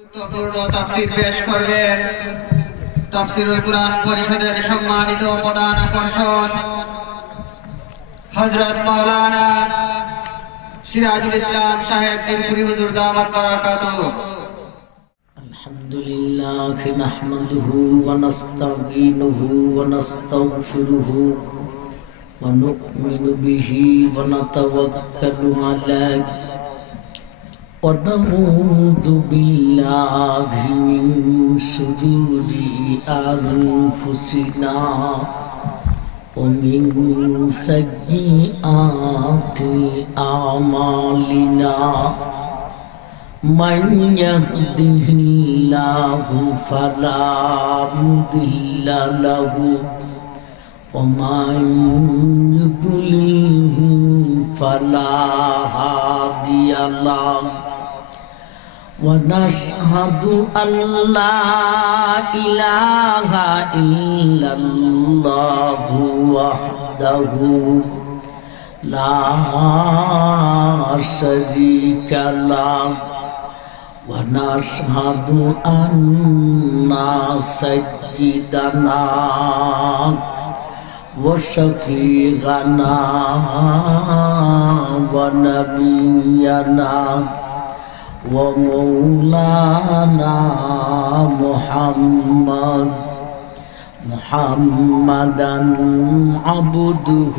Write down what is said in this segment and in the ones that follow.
গুরুত্বপূর্ণ তাফসীর পেশ করবেন তাফসীরুল কুরআন পরিষদের সম্মানিত প্রধান আকর্ষণ হযরত মাওলানা সিরাজুল ইসলাম সাহেব পীরপুরি হুজুর দামাত বারাকাতুহু। আলহামদুলিল্লাহ নাহমাদুহু ওয়া নাস্তাঈনুহু ওয়া নাস্তাগফিরুহু ওয়া নু'মিনু বিহি ওয়া নাতাওয়াক্কালু আলাইহি wa na'udzu billahi min shururi anfusina wa min sayyiati a'malina man yahdihillahu fala mudilla lahu wa man yudlilhu fala hadiya lahu ونشهد أن لا إله إلا الله وحده لا شريك له ونشهد أن سيدنا وشفيعنا ونبينا ومولانا محمدا عبده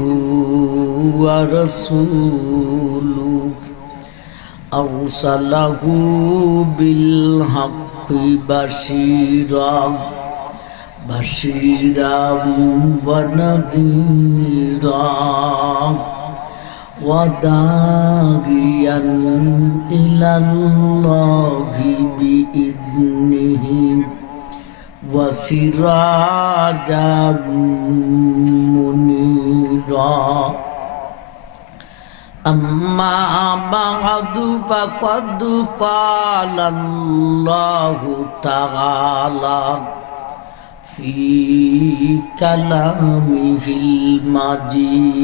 ورسوله أرسله بالحق بشيرا ونذيرا وداعيا إلى الله بإذنه وسراجا منيرا أما بعد فقد قال الله تعالى في كلامه المجيد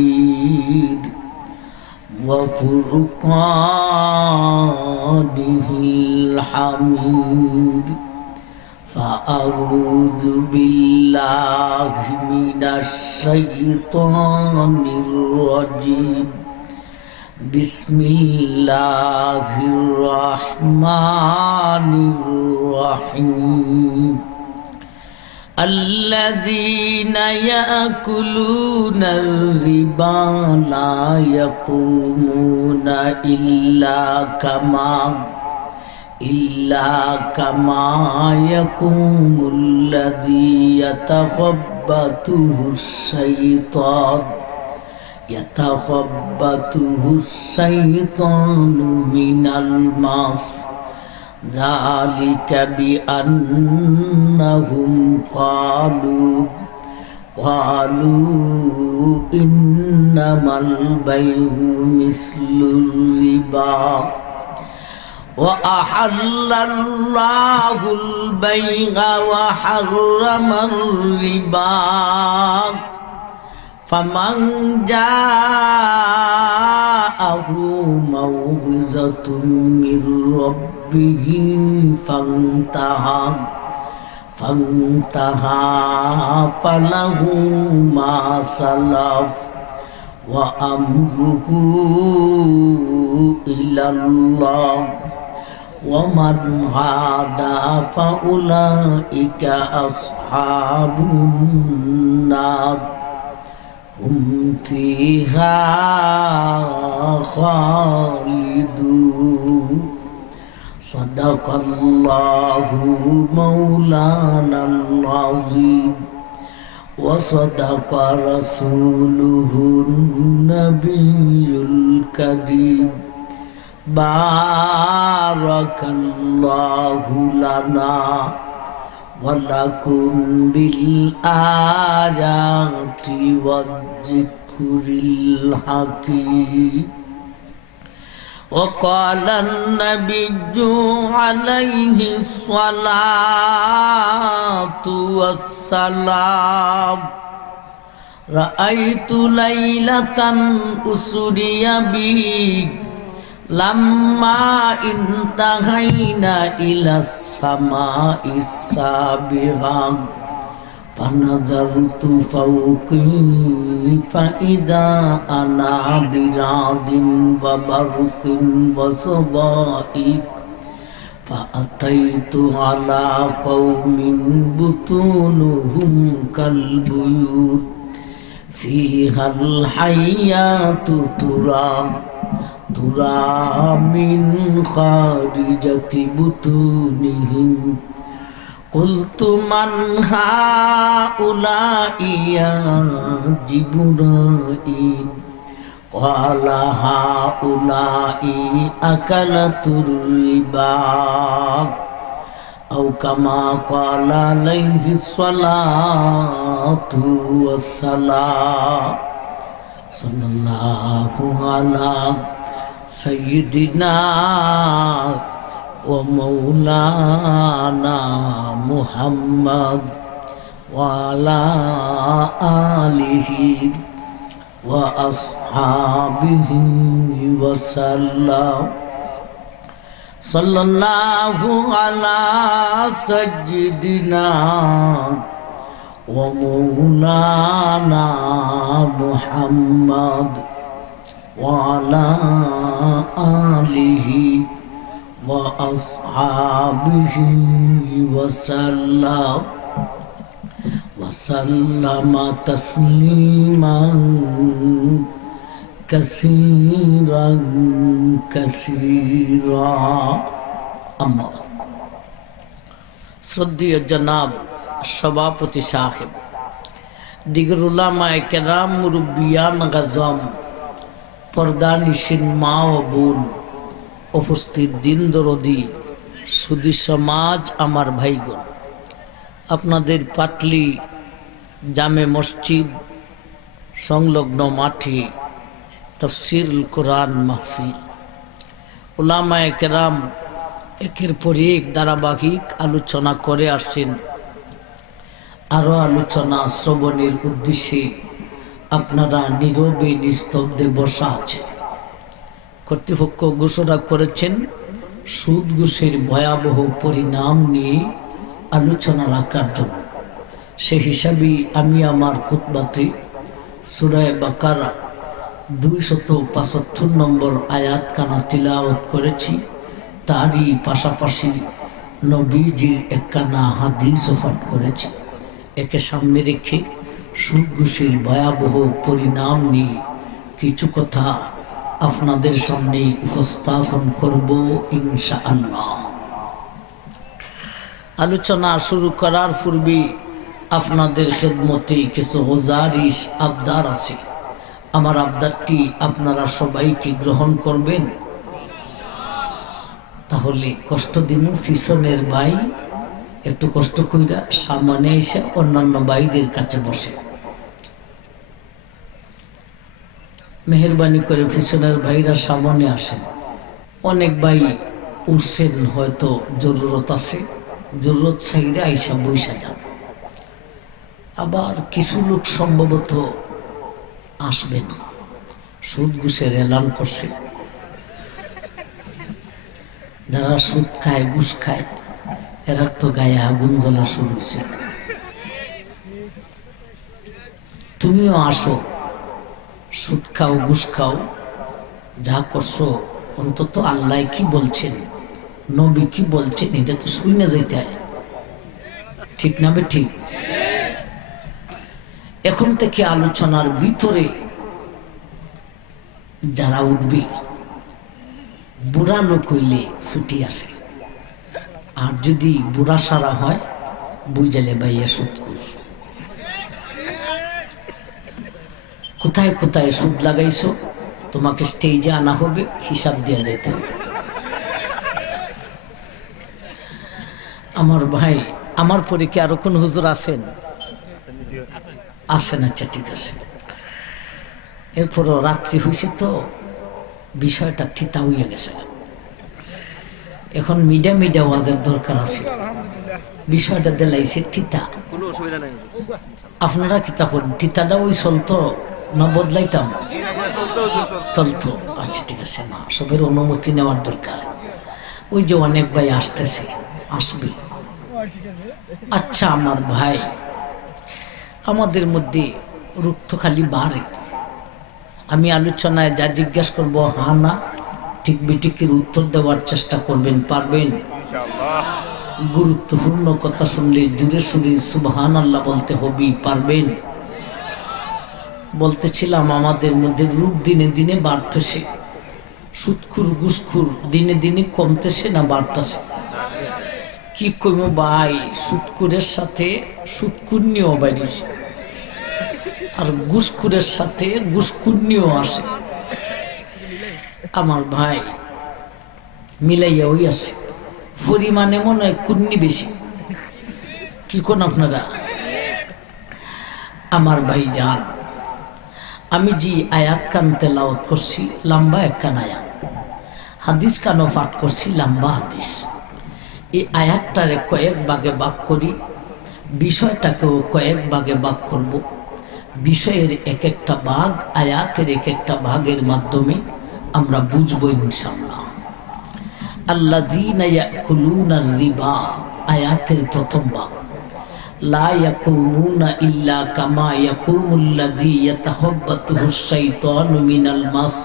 وفرقانه الحميد فأعوذ بالله من الشيطان الرجيم بسم الله الرحمن الرحيم الذين يأكلون الربا لا يقومون إلا كما يقوم الذي يتخبطه الشيطان من المس ذلك بأنهم قالوا إنما البيع مثل الربا وأحل الله البيع وحرم الربا فمن جاءه موعظة من ربه فانتهى فله ما سلف وأمره إلى الله ومن عاد فأولئك أصحاب النار هم فيها خالدون صدق الله مولانا العظيم وصدق رسوله النبي الكريم بارك الله لنا ولكم بالآيات والذكر الحكيم وقال النبي عليه الصلاة والسلام رأيت ليلة أسري بي লাম্মা ইনতাহাইনা ইলাস সামাইস সাবিগা ফানাযারতু ফাওকি ফাইযা আনা বিরাদিন ওয়া বারকিন ওয়া সাবাইক فأتيت على قوم بطونهم كالبيوت فيها الحياة ترى من خارجة بطونهم قلت من هؤلاء يا جبرائيل قال هؤلاء أكلة الربا أو كما قال عليه الصلاة والسلام صلى الله على سيدنا ومولانا محمد وعلى آله وأصحابه وسلم صلى الله على سيدنا ومولانا محمد وعلى آله وأصحابه وسلم وسلم تسليما كثيرا كثيرا أما শ্রদ্ধেয় জনাব সভাপতি সাহেব, দিগর উলামায়ে কেরাম, মুরব্বিয়ান গাজম, পর্দানিশিন মা ও বোন, উপস্থিত দিন দরদি সুধী সমাজ, আমার ভাইগণ, আপনাদের পাটলি জামে মসজিদ সংলগ্ন মাঠে তাফসীরুল কোরআন মাহফিল। উলামায়ে কেরাম একের পর এক ধারাবাহিক আলোচনা করে আসছেন। আরও আলোচনা শ্রবণের উদ্দেশ্যে আপনারা নীরবে নিস্তব্ধে বসা আছেন। কর্তৃপক্ষ ঘোষণা করেছেন সুদ ঘুষের ভয়াবহ পরিণাম নিয়ে আলোচনা রাখার জন্য। সে হিসাবে আমি আমার খুতবাতে সূরা বাকারা 275 নম্বর আয়াত কানা তিলাওয়াত করেছি। তারই পাশাপাশি নবীজির একখানা হাদিসও পাঠ করেছি। একে সামনে রেখে সুদ ঘুষের ভয়াবহ পরিণাম নিয়ে কিছু কথা আপনাদের সামনে উপস্থাপন করব ইনশাআল্লাহ। আলোচনা শুরু করার পূর্বে আপনাদের খেদমতে কিছু গুজারিশ আবদার আছে। আমার আবদারটি আপনারা সবাইকে গ্রহণ করবেন। তাহলে কষ্ট দিমু পিছনের ভাই একটু কষ্ট কইরা সামনে এসে অন্যান্য ভাইদের কাছে বসে। মেহরবানি করে পিছনের ভাইরা সামনে আসেন। অনেক ভাই উঠছেন, হয়তো জরুরত আছে, জরুরত চাইলে আইসা বইসা যান। আবার কিছু লোক সম্ভবত আসবে না, সুদ ঘুষের এলান করছে। যারা সুদ খায়, ঘুষ খায়, এরা তো গায়ে আগুন জ্বলা শুরু হয়েছে। তুমিও আসো, সুদ খাও, ঘুষ খাও, যা করছো অন্তত আল্লাহ কি বলছেন, নবী কি বলছেন, এটা তো শুনে যেতে হয়। ঠিক না বে ঠিক? এখন থেকে আলোচনার ভিতরে যারা উঠবে, বুড়া লোক হইলে ছুটি আছে, আর যদি বুড়া সারা হয় বুঝালে ভাইয়া সুদ কর। কোথায় কোথায় সুদ লাগাইছো তোমাকে স্টেজে আনা হবে, হিসাব দেওয়া যেতে হবে। আমার ভাই, আমার পরে কি আরো কোন হুজুর আছেন? আসেন? আচ্ছা, ঠিক আছে। এরপরও রাত্রি হয়েছে তো বিষয়টা থিতা হইয়া গেছে। এখন মিডিয়া ওয়াজের দরকার আছে। বিষয়টা দিলাইছে থিতা। আপনারা কি তখন থিতাটা ওই চলতো না বদলাইতাম? চলতো। আচ্ছা ঠিক আছে, না সবের অনুমতি নেওয়ার দরকার। ওই যে অনেক ভাই আসতেছে, আসবে। আচ্ছা আমার ভাই, আমাদের মধ্যে রুক্ত খালি বাড়ে। আমি আলোচনায় যা জিজ্ঞাসা করবো হা না ঠিক বিটিকের উত্তর দেওয়ার চেষ্টা করবেন, পারবেন? গুরুত্বপূর্ণ কথা শুনলে জুড়ে সুরে সুবহান আল্লাহ বলতে হবেই, পারবেন? বলতেছিলাম আমাদের মধ্যে রূপ দিনে দিনে বাড়তেছে, সুদখুর ঘুষখুর দিনে দিনে কমতেছে না বাড়তেছে? কি কইব ভাই, সুদখুরের সাথে সুদকুর্নিও বাড়িছে, আর ঘুষখুরের সাথে ঘুষকুর্নিও আসে। আমার ভাই মিলাইয়া ওই আছে, পরিমাণে মনে হয় কুর্নি বেশি। কি কোন আপনারা? আমার ভাই যান, আমি যে আয়াত কান তেলাওয়াত করছি লম্বা একখান আয়াত, হাদিস কানও পাঠ করছি লম্বা হাদিস। এই আয়াতটারে কয়েক ভাগে ভাগ করি, বিষয়টাকেও কয়েক ভাগে ভাগ করব। বিষয়ের এক একটা ভাগ, আয়াতের এক একটা ভাগের মাধ্যমে আমরা বুঝবো ইনশাআল্লাহ। আল্লাযীনা ইয়াকুলুনা রিবা, আয়াতের প্রথম ভাগ। লা ইয়াকুমুনা ইল্লা কামা ইয়াকুমুল্লাযী ইয়াতাখাব্বাতুহুশ শাইতানু মিনাল মাস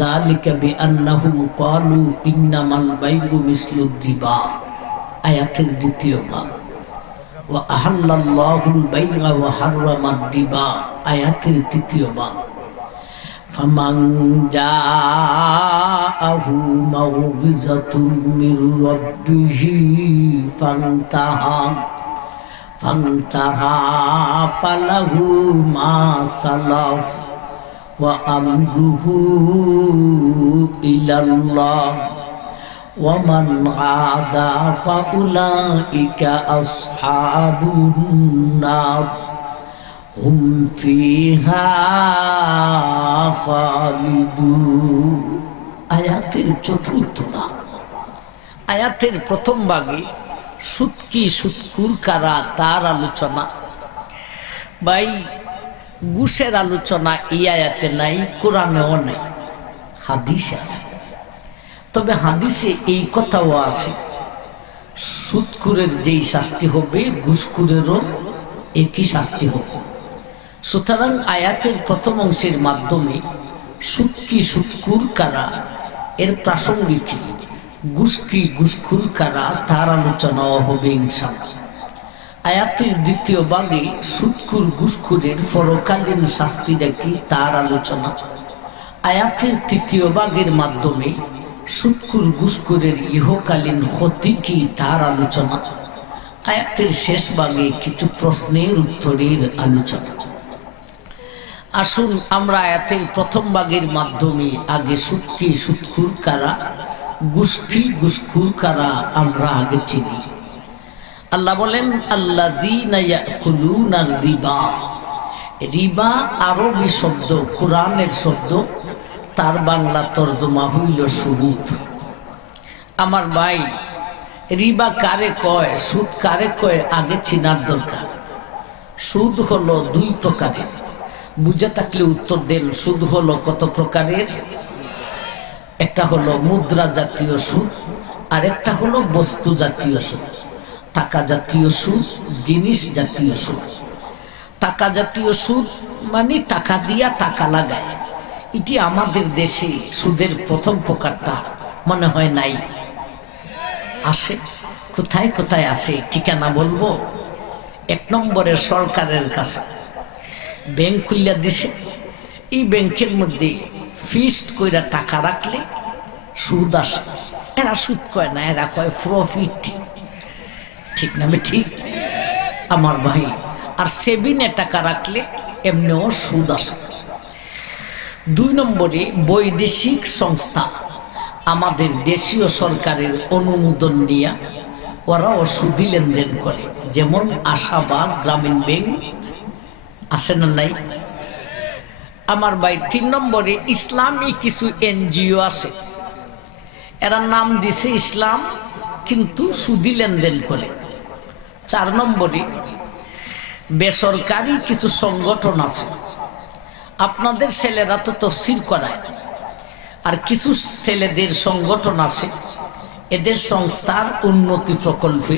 যালিকা বিআন্নাহুম ক্বালু ইন্নামাল বাইউ মিসলুর রিবা, আয়াতের দ্বিতীয় ভাগ। ওয়া আহাল্লাল্লাহুল বাই'a ওয়া হাররামার রিবা, আয়াতের তৃতীয় ভাগ। ফামান জাআহু মাউযিযাতুম মির রাব্বিহি ফান্তাহা ফালাহু মা সালাফ ওয়া আমরুহু ইলাল্লাহ ওয়া মান আদা ফাউলাইকা আসহাবুন নার হুম ফিহা খালিদুন। আয়াতের চতুর্থ ভাগ। আয়াতের প্রথম ভাগে সুদ কি, সুদখুর কারা তার আলোচনা। ভাই ঘুষের আলোচনা এই আয়াতে নাই, কোরআনেও নাই, হাদিসে আছে। তবে হাদিসে এই কথাও আছে, সুদখুরের যেই শাস্তি হবে ঘুষখুরেরও একই শাস্তি হবে। সুতরাং আয়াতের প্রথম অংশের মাধ্যমে সুদ কি, সুদখুর কারা এর প্রাসঙ্গিক, ঘুষ কি, ঘুষখুর কারা তার আলোচনাও হবে ইনশাআল্লাহ। আয়াতের দ্বিতীয় ভাগে সুদখুর ঘুষখুরের পরকালীন শাস্তিটা কি তার আলোচনা। আয়াতের তৃতীয় ভাগের মাধ্যমে সুদখুর ঘুষখুরের ইহকালীন ক্ষতি কি তার আলোচনা। আয়াতের শেষ ভাগে কিছু প্রশ্নের উত্তরের আলোচনা। আসুন আমরা আয়াতের প্রথম ভাগের মাধ্যমে আগে সুদ কি, সুদখুর কারা, ঘুষ কি, ঘুষখুর কারা আমরা আগে চিনি। আল্লাহ বলেন আল্লাযীনা ইয়াকুলুনা রিবা। রিবা আরবি শব্দ, কোরআনের শব্দ, তার বাংলা তর্জমা হইল সুদ। আমার ভাই রিবা কারে কয়, সুদ কারে কয় আগে চিনার দরকার। সুদ হলো দুই প্রকারের, বুঝে থাকলে উত্তর দেন। সুদ হলো কত প্রকারের? একটা হলো মুদ্রা জাতীয় সুদ, আর একটা হলো বস্তু জাতীয় সুদ। টাকা জাতীয় সুদ, জিনিস জাতীয় সুদ। টাকা জাতীয় সুদ মানে টাকা দিয়া টাকা লাগায়। এটি আমাদের দেশে সুদের প্রথম প্রকারটা মনে হয় নাই, আছে কোথায় কোথায় আছে ঠিকানা বলবো। এক নম্বরে সরকারের কাছে ব্যাংক খুলিয়া দিছে, এই ব্যাংকের মধ্যে ফিক্সড কইরা টাকা রাখলে সুদ আসে। এরা সুদ কয় না, এরা কয় প্রফিট। ঠিক না ঠিক আমার ভাই? আর সেভিংয়ে টাকা রাখলে এমনিও সুদ আসে। দুই নম্বরে বৈদেশিক সংস্থা আমাদের দেশীয় সরকারের অনুমোদন নিয়ে ওরাও সুদি লেনদেন করে, যেমন আশাবাদ গ্রামীণ ব্যাংক আছে না নাই? আমার ভাই তিন নম্বরে ইসলামী কিছু এনজিও আছে, এরা নাম দিছে ইসলাম কিন্তু সুদি লেনদেন করে। চার নম্বরে বেসরকারি কিছু সংগঠন আছে, আপনাদের ছেলেরা তো তফসির করায়, আর কিছু ছেলেদের সংগঠন আছে, এদের সংস্থার উন্নতি প্রকল্পে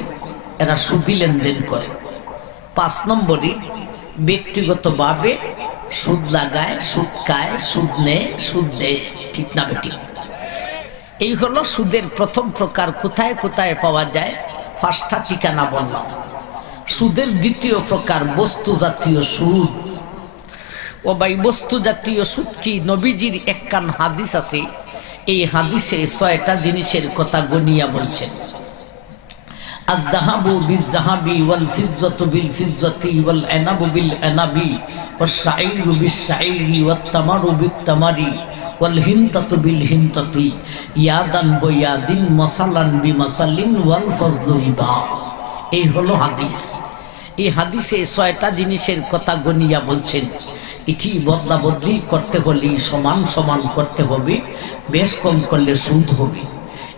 এরা সুদি লেনদেন করে। 5 নম্বরই ব্যক্তিগতভাবে সুদ লাগায়, সুদ খায়, সুদ নেয়, সুদ দেয়, ঠিক না বেটি? এই হলো সুদের প্রথম প্রকার। কোথায় কোথায় পাওয়া যায় 5টা ঠিকানা বললাম। সুদের দ্বিতীয় প্রকার বস্তু জাতীয় সুদ। ও ভাই, বস্তু জাতীয় সুদ কি? নবীজির একখান হাদিস আছে, এই হাদিসে 6টা জিনিসের কথা গনিয়া বলছেন। আয-যাহাবু বিয-যাহাবি ওয়াল ফিজ্জাতু বিল ফিজ্জাতি ওয়াল আনাবু বিল আনাবি ওয়াশ শাঈরু বিশ শাঈরি ওয়াত তামারু বিত তামারি ওয়াল হিনতাতু বিল হিনতাতি ইয়াদান বিয়াদিন মাসালান বিমাসালিন ওয়াল ফজলু রিবা। এই হলো হাদিস। এই হাদিসে 6টা জিনিসের কথা গনিয়া বলছেন। এটি বদলা বদলি করতে হলে সমান সমান করতে হবে, বেশ কম করলে সুদ হবে।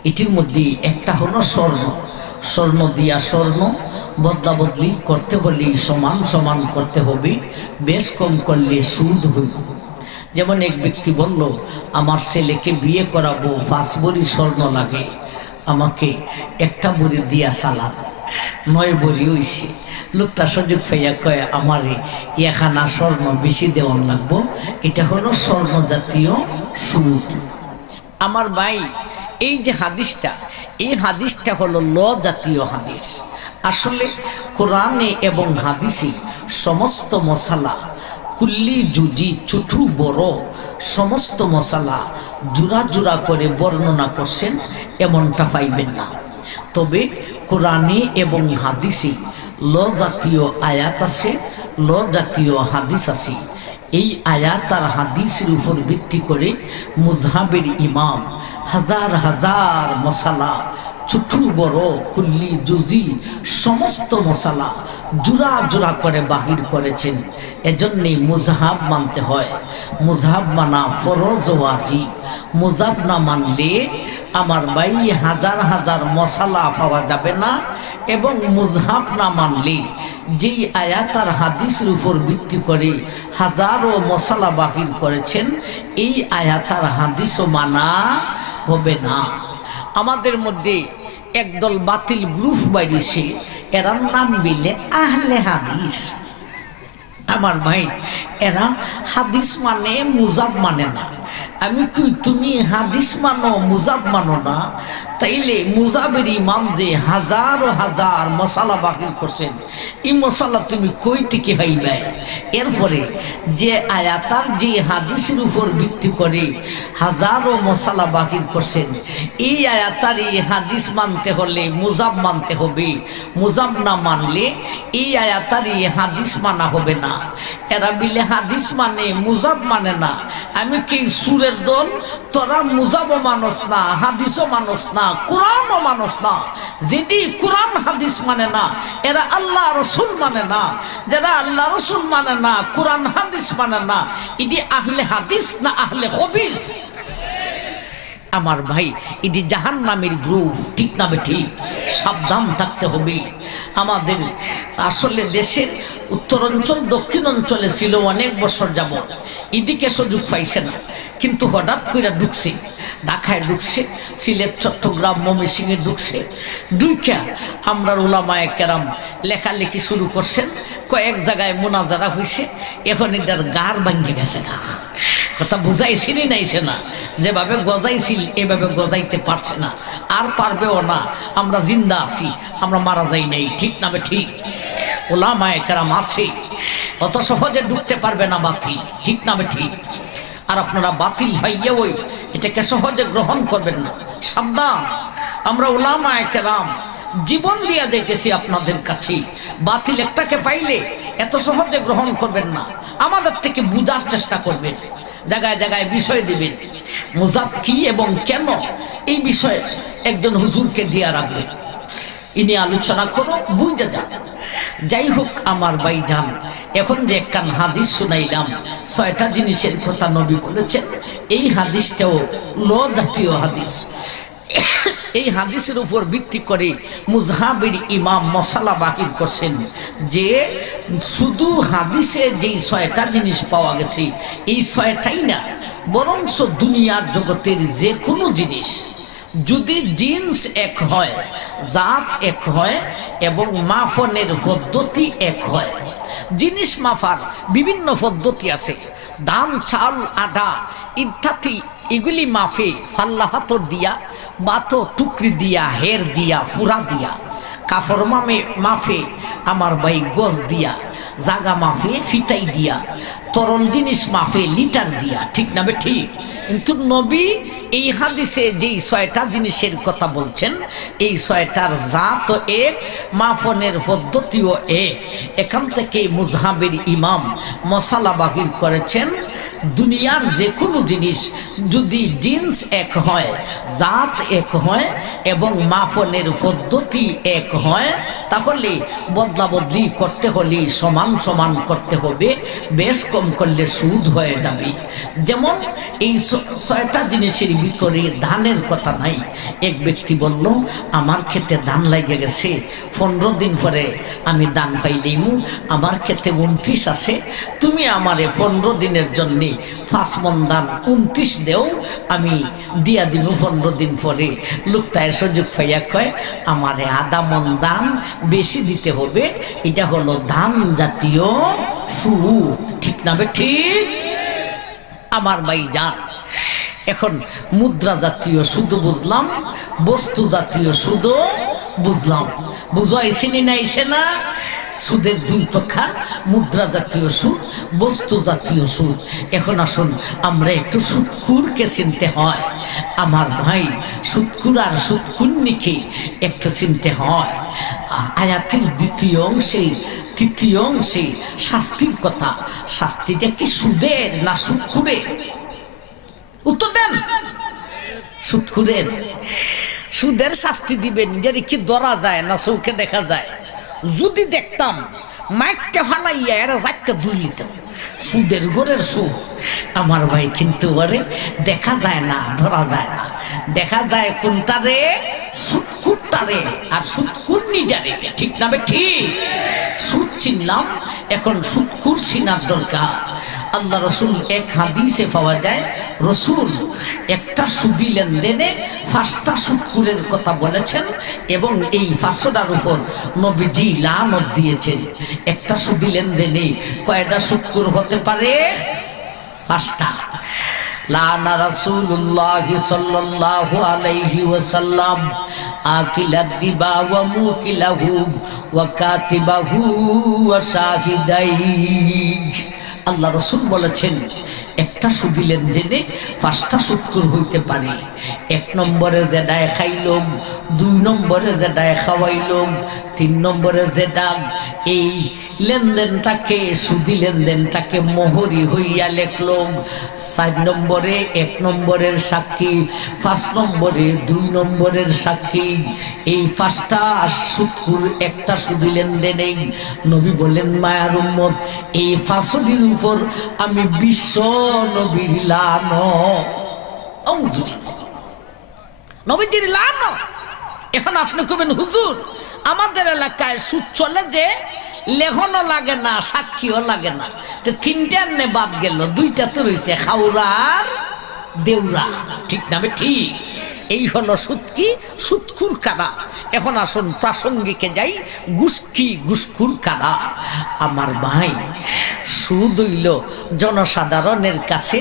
এটির মধ্যে একটা হলো স্বর্ণ। স্বর্ণ দিয়া স্বর্ণ বদলা বদলি করতে হলে সমান সমান করতে হবে, বেশ কম করলে সুদ হইব। যেমন এক ব্যক্তি বলল, আমার ছেলেকে বিয়ে করাবো, 5 ভরি স্বর্ণ লাগে, আমাকে একটা ভরি দিয়া চালান। 9 ভরি হইছে। লোকটা সুযোগ পাইয়া কয়, আমারে এখানা স্বর্ণ বেশি দেওয়ান লাগবো। এটা হলো স্বর্ণ জাতীয় সুদ। আমার ভাই, এই যে হাদিসটা, এই হাদিসটা হলো ল জাতীয় হাদিস। আসলে কোরআনে এবং হাদিসে সমস্ত মশালা, কুল্লি জুজি, ছোট বড় সমস্ত মশালা জোড়া জোড়া করে বর্ণনা করছেন, এমনটা পাইবেন না। তবে কোরআনে এবং হাদিসে ল জাতীয় আয়াত আছে, ল জাতীয় হাদিস আছে। এই আয়াত আর হাদিসের উপর ভিত্তি করে মুজহাবের ইমাম হাজার হাজার মশালা, ছোট বড়, কুল্লি জুজি সমস্ত মশালা জোড়া জোড়া করে বাহির করেছেন। এজন্যে মুজহাব মানতে হয়। মুজহাব মানা ফরজ ওয়াজিব। মুজহাব না মানলে আমার ভাই হাজার হাজার মশালা পাওয়া যাবে না। এবং মুজহাব না মানলে, যেই আয়াত আর হাদিসের উপর ভিত্তি করে হাজারো মশালা বাহির করেছেন, এই আয়াত আর হাদিসও মানা হবে না। আমাদের মধ্যে একদল বাতিল গ্রুপ বাইরেছে, এরার নাম বিলে আহলে হাদিস। আমার ভাই, এরা হাদিস মানে মুজাব মানে না। আমি কই, তুমি হাদিস মানো মুজাব মানো না, তাইলে মুজাবের ইমাম যে হাজার হাজার মশালা বাকিল করছেন, এই মশালা তুমি কই থেকে পাইবে? এরপরে যে আয়াতার যে হাদিসের উপর ভিত্তি করে হাজারো মশালা বাকিল করছেন, এই আয়াতার এই হাদিস মানতে হলে মুজাব মানতে হবে। মুজাব না মানলে এই আয়াতার এই হাদিস মানা হবে না। এরা বিলে হাদিস মানে মুজাব মানে না। আমি কি সুরের দল? তোরা মুজাবও মানুষ না, হাদিসও মানুষ না, কোরআনও মানুষ না। যেটি কোরআন হাদিস মানে না, এরা আল্লাহ রসুল মানে না। যারা আল্লাহ রসুল মানে না, কোরআন হাদিস মানে না, এটি আহলে হাদিস না আহলে হবিস? আমার ভাই, এটি জাহান্নামের গ্রুপ, ঠিক না বেঠি? সাবধান থাকতে হবে। আমাদের আসলে দেশের উত্তরাঞ্চল দক্ষিণ অঞ্চলে ছিল অনেক বছর যাবত, এদিকে সুযোগ পাইছে না, কিন্তু হঠাৎ করে ঢুকছে, ঢাকায় ঢুকছে, সিলেট, চট্টগ্রাম, ময়মনসিংহে ঢুকছে। ঢুকা আমরা উলামায়ে কেরাম লেখালেখি শুরু করছেন। কয়েক জায়গায় মোনাজারা হয়েছে। এখন এটার গার ভাঙে গেছে না। কথা বুঝাইছিনি নাইছে না, যেভাবে গজাইছিল এভাবে গজাইতে পারছে না, আর পারবেও না। আমরা জিন্দা আছি, আমরা মারা যাই নাই, ঠিক না বে ঠিক? উলামায়ে কেরাম আছে, অত সহজে ঢুকতে পারবে না বাতিল, ঠিক না বে ঠিক? আর আপনারা বাতিল ভাইয়া ওই এটাকে সহজে গ্রহণ করবেন না, সাবধান। আমরা উলামায়ে কেরাম জীবন দিয়া যাইতেছি আপনাদের কাছে। বাতিল একটাকে পাইলে এত সহজে গ্রহণ করবেন না, আমাদের থেকে বুঝার চেষ্টা করবেন, জায়গায় জায়গায় বিষয় দিবেন। মুজাব কি এবং কেন, এই বিষয়ে একজন হুজুরকে দিয়া রাখবেন, ইনি আলোচনা করো, বুঝে যান। যাই হোক আমার ভাইজান, এখন যে একখান হাদিস শুনাইলাম, 6টা জিনিসের কথা নবী বলেছেন। এই হাদিসটাও ল জাতীয় হাদিস। এই হাদিসের উপর ভিত্তি করে মুজহাবির ইমাম মশালা বাহির করছেন যে শুধু হাদিসে যেই 6টা জিনিস পাওয়া গেছে এই 6টাই না, বরঞ্চ দুনিয়ার জগতের যে কোনো জিনিস যদি জিন্স এক হয়, জাত এক হয় এবং মাপনের পদ্ধতি এক হয়। জিনিস মাপার বিভিন্ন পদ্ধতি আছে, ধান চাল আটা ইত্যাদি এগুলি মাফে ফাল্লা হাতর দিয়া, বাতো টুকরি দিয়া, হের দিয়া, ফুরা দিয়া, কাপড় মাফে আমার ভাই গজ দিয়া, জাগা মাফে ফিতাই দিয়া, তরল জিনিস মাফে লিটার দিয়া। ঠিক না বে ঠিক? কিন্তু নবী এই হাদিসে যেই 6টা জিনিসের কথা বলছেন এই 6টার জাত এক, মাপনের পদ্ধতিও এক। এখান থেকে মুজহাবির ইমাম মশালা বাহির করেছেন দুনিয়ার যে কোনো জিনিস যদি জিন্স এক হয়, জাত এক হয় এবং মাপনের পদ্ধতি এক হয়, তাহলে বদলা বদলি করতে হলে সমান সমান করতে হবে, বেশ কম করলে সুদ হয়ে যাবে। যেমন এই 6টা জিনিসের ভিতরে ধানের কথা নাই। এক ব্যক্তি বলল আমার ক্ষেতে ধান লাগে গেছে, 15 দিন পরে আমি ধান পাইলেইমু, আমার ক্ষেতে 29 আছে, তুমি আমারে 15 দিনের জন্য 5 মণ ধান 29 দেও, আমি দিয়া দিব 15 দিন পরে। লোকটায় সুযোগ পাইয়া কয় আমারে আধা মণ ধান বেশি দিতে হবে, এটা হলো ধান জাতীয় সুদ। ঠিক না বে ঠিক? আমার ভাই যান, এখন মুদ্রা জাতীয় সুদ বুঝলাম, বস্তু জাতীয় সুদও বুঝলাম। বুঝাইছে না আইছে না? সুদের 2 প্রকার, মুদ্রা জাতীয় সুদ, বস্তু জাতীয় সুদ। এখন আসুন আমরা একটু সুদখুরকে চিনতে হয়। আমার ভাই সুদখুর আর সুদকুন্নিকে একটু চিনতে হয়। আয়াতের 2য় অংশে 3য় অংশে শাস্তির কথা, শাস্তিটা কি সুদের না সুদখুরের? উত্তর দেন। সুদখুরের। সুদের শাস্তি দিবেন যদি কি ধরা যায় না চৌকে দেখা যায়? যদি দেখতাম মাইকটা ফালাইয়া এরা 4টা ধরে নিতাম। সুদের ঘরের সুদ আমার ভাই, কিন্তু ওরে দেখা যায় না, ধরা যায় না। দেখা যায় কোনটারে? সুদকুরটারে আর সুদকুন্নিটারে। ঠিক না বে ঠিক? সুদ চিনলাম, এখন সুদকুর চিনার দরকার। আল্লাহ রসুল এক হাদিসে পাওয়া যায় রসুল একটা সুদি লেনদেনে 5টা সুদকুরের কথা বলেছেন এবং এই 5টার উপর নবীজি লানত দিয়েছেন। একটা সুদি লেনদেনে কয়টা সুদকুর হতে পারে? 5টা। লানা রাসূলুল্লাহ সাল্লাল্লাহু আলাইহি ওয়াসাল্লাম আকিলাদ দিবা ওয়া মুকিলাহু ওয়া কাতিবাহু ওয়া শাহিদাই। আল্লাহ রসুল বলেছেন একটা সুদি লেনদেনে 5টা সুদকুর হইতে পারে। 1 নম্বরে যেটায় খাইলোক, 2 নম্বরে যেটায় খাওয়াইলোক, 3 নম্বরে যেটা এই লেনদেনটাকে সুদি লেনদেনটাকে মোহরি হইয়া লেখলোক, 4 নম্বরে 1 নম্বরের সাক্ষী, 5 নম্বরে 2 নম্বরের সাক্ষী। এই 5টা সুদকুর একটা সুদি লেনদেনে। নবী বলেন মায়ার উম্মত এই 5টির উপর আমি বিশ্ব নবীর লানত, নবীজির লানত। এখন আপনি কবেন হুজুর আমাদের এলাকায় সুদ চলে যে লেখনও লাগে না, সাক্ষীও লাগে না, তো 3টা নে বাদ গেল, 2টা তো রয়েছে, খাউরার দেউরা। ঠিক না বে ঠিক? এই হলো সুদ কি? সুদখুর কারা। এখন আসুন প্রাসঙ্গিকে যাই, ঘুষখুর কারা। আমার ভাই সুদ হইল জনসাধারণের কাছে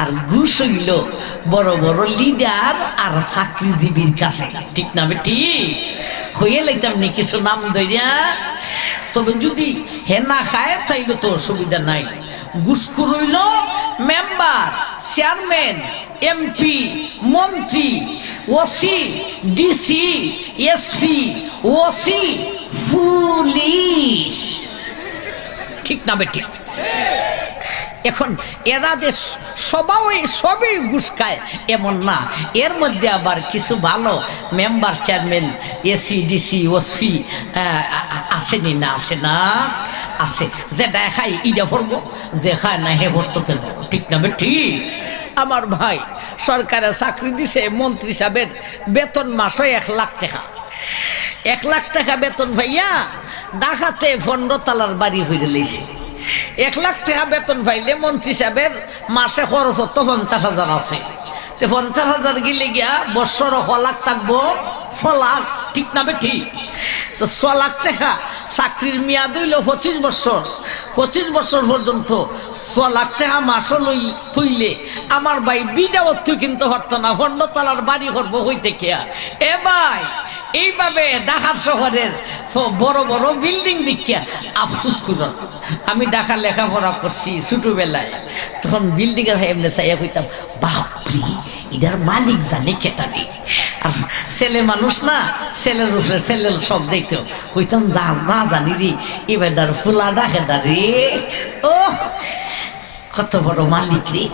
আর ঘুষ হইল বড় বড় লিডার আর চাকরিজীবীর কাছে। ঠিক না বে ঠিক? হয়ে লাইতাম নি কিছু নাম দইয়া, তবে যদি হে না খায় তাইলে তো অসুবিধা নাই। ঘুষখুর হইল মেম্বার, চেয়ারম্যান, এমপি, মন্ত্রী, OC, DC, SP, OC, police. ঠিক না বেটি? এখন এরা যে সবই ঘুষ খায় এমন না, এর মধ্যে আবার কিছু ভালো member, chairman, AC, DC, OC আসেনি না? আসে না? আছে। যে দেখায় ইডা ভরবো, যে খায় না হে ভরতে দেব। ঠিক না বেটি? আমার ভাই সরকারে চাকরি দিছে, মন্ত্রী সাহেবের বেতন মাসে 1 লাখ টাকা। 1 লাখ টাকা বেতন ভাইয়া ঢাকাতে 15 তলার বাড়ি হইলে লইছে। 1 লাখ টাকা বেতন পাইলে মন্ত্রী সাহেবের মাসে খরচ হতো 50,000 আছে। 50,000 গিলে গিয়া বছর 1 লাখ থাকবো 6 লাখ, ঠিক না বেঠি? তো 6 লাখ টাকা চাকরির মেয়াদ হইল 25 বছর। 25 বছর পর্যন্ত 6 লাখ টাকা মাসও লই থইলে আমার ভাই বিটাও তুই কিন্তু হতো না, 15 তলার বাড়ি করবো হইতে কেয়া। এ ভাই এইভাবে ঢাকা শহরের বড় বড় বিল্ডিং দেখিয়া আফসোস করুন। আমি ঢাকা লেখাপড়া করছি ছোটবেলায়, তখন বিল্ডিং এর এমনি চাইয়া কইতাম বাপরে এটার মালিক জানে কেটারে। আর ছেলে মানুষ না, ছেলের উপরে ছেলের সব দেখতো, কইতাম যা না জানি রে এবার ফুলা ডাকে রে, ও কত বড় মালিক রে।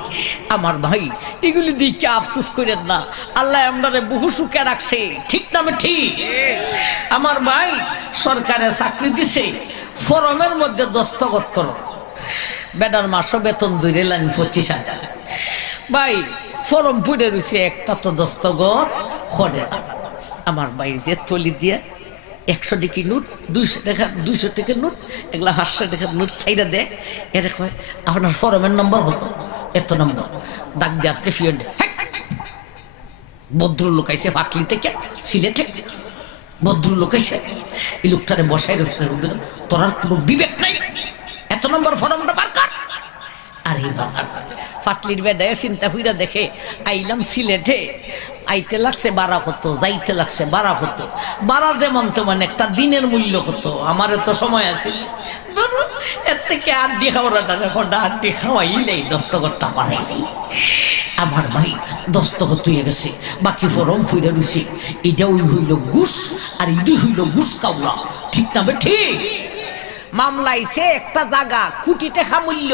আমার ভাই এগুলি দিকে আফসোস করেন না, আল্লাহ আমারে বহু সুখে রাখছে, ঠিক না ঠিক? আমার ভাই সরকারে চাকরি দিছে, ফরমের মধ্যে দস্তখত করো, বেটার মাসও বেতন 2 লাখ 25,000। ভাই ফরম পড়ে রয়েছে, একটা তো দস্তখত করে না। আমার ভাই যে তলি দিয়ে 100 টাকা নোট, 200 টাকা নোট, এগুলা 500 টাকার নোট সাইডা দেয়, এটা কয় আপনার ফরমের নম্বর হতো এত নম্বর, ডাক দেওয়াতে ফিয়ে নেই। ভদ্রলোক আইসে ফাটলি থেকে সিলেটে, ভদ্রলোক আইসে এই লোকটারে বসাই রয়েছে, তোর আর কোনো বিবেক নাই, এত নম্বর ফরমটা বার কর। আরে বাবা ফাটলির বেডায় চিন্তা ফিরা দেখে আইলাম সিলেটে, আইতে লাগছে 12 হতো, যাইতে লাগছে 12 হতো, 12 যেমন তেমন একটা দিনের মূল্য হতো। আমারও তো সময় আছে, এর থেকে আড্ডি খাওয়াটা এখন আড্ডি খাওয়াইলেই দস্তখতটা পারাইলেই। আমার ভাই দস্তখত হয়ে গেছে, বাকি ফরম ফুইরা রয়েছে, এটা ওই হইল ঘুষ আর এটি হইল ঘুষ কাউলা, ঠিক না ঠিক? মামলাইছে একটা জায়গা, কোটি টাকা মূল্য।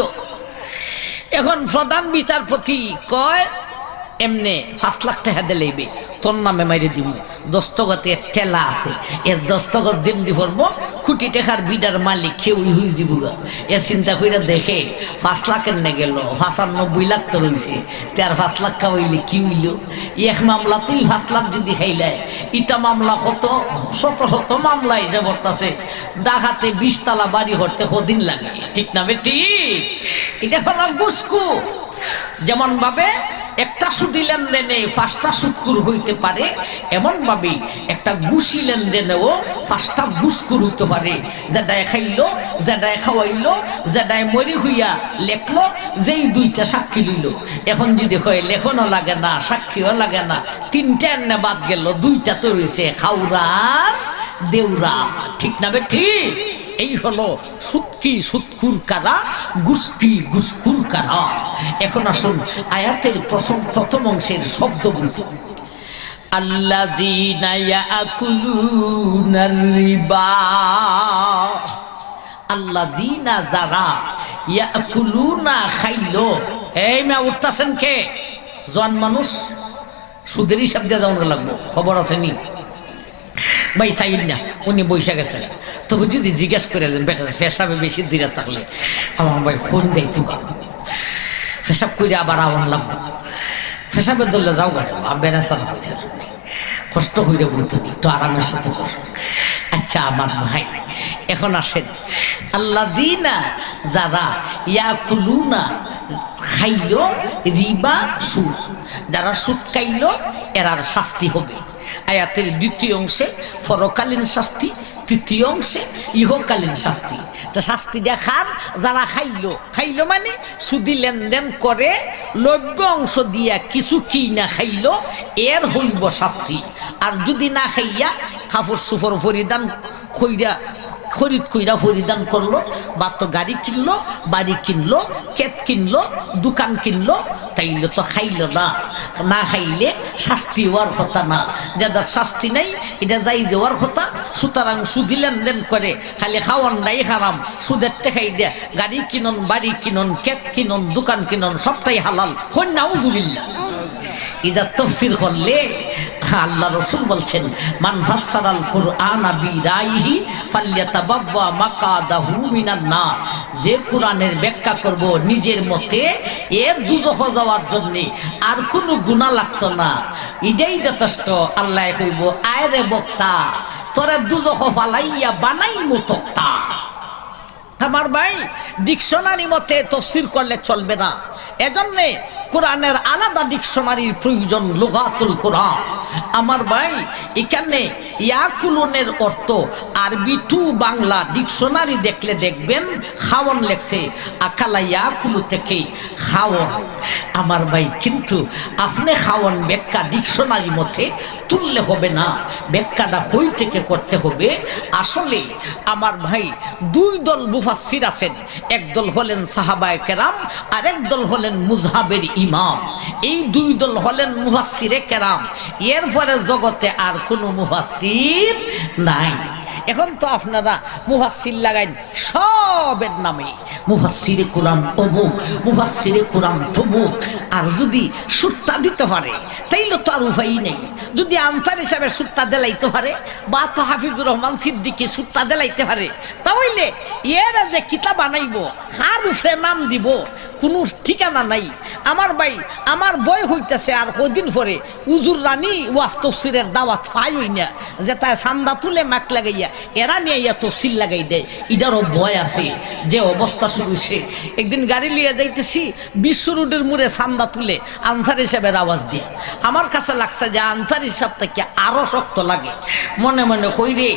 এখন প্রধান বিচারপতি কয় এমনে 5 লাখ টাকা দিলেইবে, তোর নামে মাইরে দিব। দস্তখতে ঠেলা আছে, এর দস্তখত যেমনি করবো কোটি টাকার বিডার মালিক কেউ হয়ে যাব। এ চিন্তা করে দেখে 5 লাখের নে গেল, 95 লাখ তো রয়েছে, তার 5 লাখ খাওয়াইলে কি হইল? এক মামলা তুই 5 লাখ যদি খাইলে, ইটা মামলা কত শত মামলা হিসাব করতেছে। ঢাকাতে 20 তলা বাড়ি করতে কদিন লাগে, ঠিক না বেটি? এটা হলো ঘুষকু। যেমন ভাবে একটা সুদি লেনদেনে 5টা সুদকুর হইতে পারে, এমন ভাবে একটা ঘুষি লেনদেনেও 5টা ঘুষকুর হইতে পারে। যেটায় খাইলো, যেটায় খাওয়াইলো, যেটায় মরি হইয়া লেখলো, যেই 2টা সাক্ষী লইল। এখন যদি কয় লেখনও লাগে না, সাক্ষীও লাগে না, 3টা এনে বাদ গেল, 2টা তো রয়েছে খাউরার দেউরা, ঠিক না বে ঠিক? এই হলো সুৎকি সুৎকুর কারা, গুসকি গুসকুর কারা। এখন আসুন আয়াতের প্রথম অংশের শব্দ বুঝি। আল্লাযীনা ইয়াকুলুনার রিবা, আল্লাযীনা যারা ইয়াকুলুনা খাইলো। এই মা উঠতাছেন কে? জোয়ান মানুষ, সুদের হিসাব দিয়ে যাওয়ার লাগবো, খবর আছে নি ভাই? চাইল না, উনি বৈশা গেছেন। তবে যদি জিজ্ঞেস করে বেটার ফেসাবে বেশি দূরে থাকলে আমার ভাই ফোন যাইতো, ফেসাব করে আবার আওয়ান লাগবো, ফেসাবে ধরলে যাও গাড়ি বেড়াচার কষ্ট হইলে বলতো নি, একটু আরামের সাথে বসো। আচ্ছা আমার ভাই এখন আসেন, আল্লাযীনা যারা ইয়াকুলুনা খাইলো রিবা সুদ, যারা সুদ খাইলো এরার শাস্তি হবে। আয়াতের 2য় অংশে পরকালীন শাস্তি, 3য় অংশে ইহকালীন শাস্তি। তা শাস্তি দেখার যারা খাইলো মানে সুদি লেনদেন করে, লভ্য অংশ দিয়া কিছু কি না খাইলো, এর হইব শাস্তি। আর যদি না খাইয়া কাপড় সুফর পরিধান খরিদ কইরা পরিধান করলো, বা তো গাড়ি কিনলো, বাড়ি কিনলো, ক্ষেত কিনলো, দোকান কিনলো, তাইলে তো খাইলো না। না খাইলে শাস্তি হওয়ার কথা না, যাদের শাস্তি নাই এটা যাই যাওয়ার কথা। সুতরাং সুদি লেনদেন করে খালি খাওয়ানটাই হারাম, সুদের টেকাই দেয়া গাড়ি কিনন, বাড়ি কিনন, ক্ষেত কিনন, দোকান কিনন, সবটাই হালাল। নাউজুবিল্লাহ। এটা তাফসীর করলে আল্লাহ রাসূল বলছেন মান ফাসসারাল কুরআনা বিরাইহি ফালইয়াতাবাওয়া মাকাদাহু মিনান নার, যে কোরআনের ব্যাখ্যা করব নিজের মতে এ দুজখ যাওয়ার জন্য আর কোনো গুনাহ লাগতো না, এটাই যথেষ্ট। আল্লাহ কইব আয় রে বক্তা তোরে দুজখ ফালাইয়া বানাইমু তক্তা। আমার ভাই ডিকশনারি মতে তাফসীর করলে চলবে না, এজন্য কোরআনের আলাদা ডিকশনারির প্রয়োজন, লুগাতুল কোরআন। আমার ভাই এখানে ইয়াকুলুনের অর্থ আরবি টু বাংলা ডিকশনারি দেখলে দেখবেন খাওয়ান লেখছে, আকালা ইয়াকুলু থেকে খাওয়ান। আমার ভাই কিন্তু আপনি খাওয়ান ব্যাখ্যা ডিকশনারি মতে তুললে হবে না, ব্যাখ্যাটা হই থেকে করতে হবে। আসলে আমার ভাই দুই দল মুফাসসির আছেন, একদল হলেন সাহাবায়ে কেরাম আর একদল হলেন মুযহাবের ইমাম। এই দুই দল হলেন মুফাসসিরে কেরাম, এরপরে জগতে আর কোনো মুফাসসির নাই। এখন তো আপনারা মুফাসসির লাগাইন সবের নামে, মুফাসসিরে কোরআন অমুক, মুফাসসিরে কোরআন তমুক। আর যদি সুরটা দিতে পারে তাইলে তো আর উপায় নেই। যদি আনসার হিসাবে সুরটা দেলাইতে পারে বা তো হাফিজুর রহমান সিদ্দিকী সুরটা দেলাইতে পারে, তাহলে এরা যে কিতাব বানাইব কার উপরে নাম দিব কোনো ঠিকানা নাই। আমার ভাই আমার বই হইতেছে আর কদিন পরে উজুর রানী ওয়াজ তফসিরের দাওয়াত পাই হই না, যে তাই সান্দা তুলে মাক লাগাইয়া এরা নিয়ে ইয়া তফসিল লাগাই দেয়, এটারও ভয় আছে। যে অবস্থা শুরু হয়েছে, একদিন গাড়ি লিয়ে যাইতেছি বিশ্ব রোডের মুড়ে সান্দা তুলে আনসার হিসাবের আওয়াজ দিয়ে আমার কাছে লাগছে যে আনসার হিসাব থেকে আরো শক্ত লাগে। মনে মনে কই রে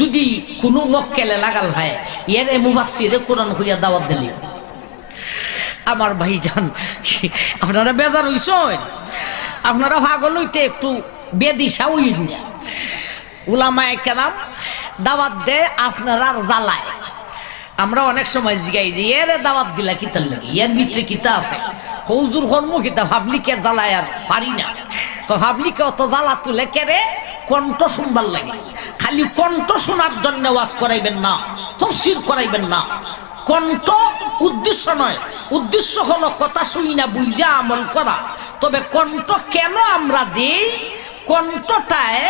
যদি কোনো মক্কেলে লাগাল হয় এর মুফাসসিরে কোরআন হইয়া দাওয়াত দিলি। আমার ভাইজান আপনারা বেজার হইছেন, আপনারা পাগল হইতে একটু বেদিশা হইন না। উলামায়ে কেরাম দাওয়াত দে আপনারা জ্বালায়। আমরা অনেক সময় জিগাই যে এর দাওয়াত দিলা কিতার লাগে, এর ভিতরে কিতা আছে, হুজুর কর্ম কিতা পাবলিকের জ্বালায় আর পারি না। পাবলিকে অত জ্বালা তুলে কেড়ে কণ্ঠ শুনবার লাগে, খালি কণ্ঠ শোনার জন্য ওয়াজ করাইবেন না, তাফসীর করাইবেন না। কণ্ঠ উদ্দেশ্য নয়, উদ্দেশ্য হলো কথা শুনি না বুঝা আমল করা। তবে কণ্ঠ কেন আমরা দিই, কণ্ঠটায়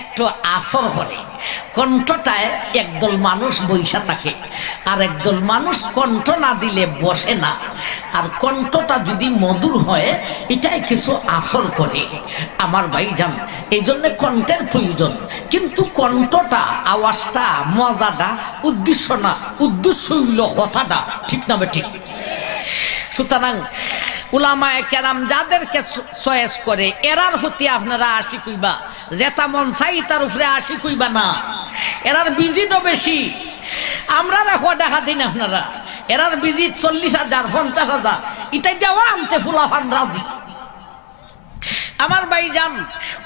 একটু আসর করে, কণ্ঠটায় একদল মানুষ বৈশা থাকে আর একদল মানুষ কণ্ঠ না দিলে বসে না। আর কণ্ঠটা যদি মধুর হয় এটাই কিছু আসর করে। আমার ভাইজান এই জন্য কণ্ঠের প্রয়োজন, কিন্তু কণ্ঠটা আওয়াজটা মজাটা উদ্দেশ্য না, উদ্দেশ্য হইল কথাটা, ঠিক না ঠিক? সুতরাং উলামায়ে কেরাম যাদেরকে চয়েস করে এরার প্রতি আপনারা আশি কইবা, যেটা মন চাই তার উপরে আশি কইবা না। এরার বিজিটও বেশি, আমরা রাখো দেখা দিন আপনারা এরার বিজিট 40,000 50,000 ইটাই দেওয়া আনতে ফুলাফান রাজি। আমার ভাইজান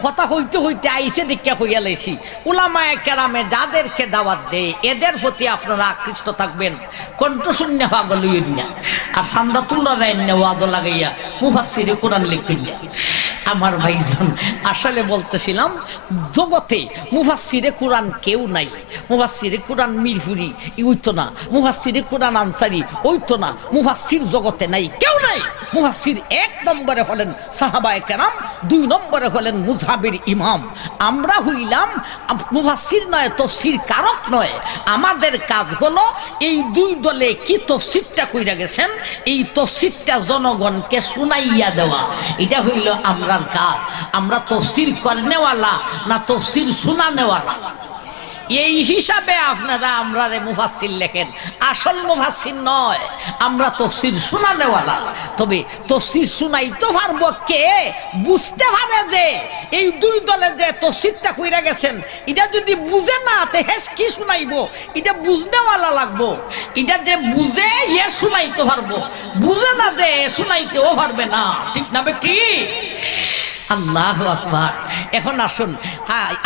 কথা হইতে হইতে আইসে দীক্ষা হইয়া লাইছি, উলামায়ে কেরামে যাদেরকে দাওয়াত দেয় এদের প্রতি আপনারা আকৃষ্ট থাকবেন, কণ্ঠ শূন্য পাগল হইন না। আর সান্দাতুল্লাহ রাইন্না ওয়াজ লাগাইয়া মুফাসসিরে কোরআন লিখবেন না। আমার ভাইজান আসলে বলতেছিলাম জগতে মুফাসসিরে কোরআন কেউ নাই। মুফাসসিরে কোরআন মিরপুরি ওইতো না, মুফাসসিরে কোরআন আনসারি ওইতো না, মুফাসসির জগতে নাই, কেউ নাই। মুফাসসির এক নম্বরে হলেন সাহাবায়ে কেরাম, 2 নম্বরে হলেন মুযহাবের ইমাম। আমরা হইলাম মুফাসসির নয়, তাফসীর কারক নয়। আমাদের কাজ হলো এই দুই দলে কি তাফসীরটা কইরা গেছেন এই তাফসীরটা জনগণকে শুনাইয়া দেওয়া, এটা হইল আমরার কাজ। আমরা তাফসীর করনেওয়ালা না তাফসীর শুনানেওয়ালা, এই হিসাবে আপনারা আমরারে মুফাসসির লেখেন, আসল মুফাসসির নয়, আমরা তাফসীর শুনানেওয়ালা। তবে তাফসীর শুনাইতে পারবো কে বুঝতে পারে যে এই দুই দলে যে তাফসীরটা কইরা গেছেন এটা যদি বুঝে না তে হেস কি শুনাইবো, এটা বুঝনেওয়ালা লাগবো। এটা যে বুঝে ইয়ে শুনাইতে পারবো, বুঝে না যে শুনাইতেও পারবে না, ঠিক না বেটি? আল্লাহু আকবার। এখন আসুন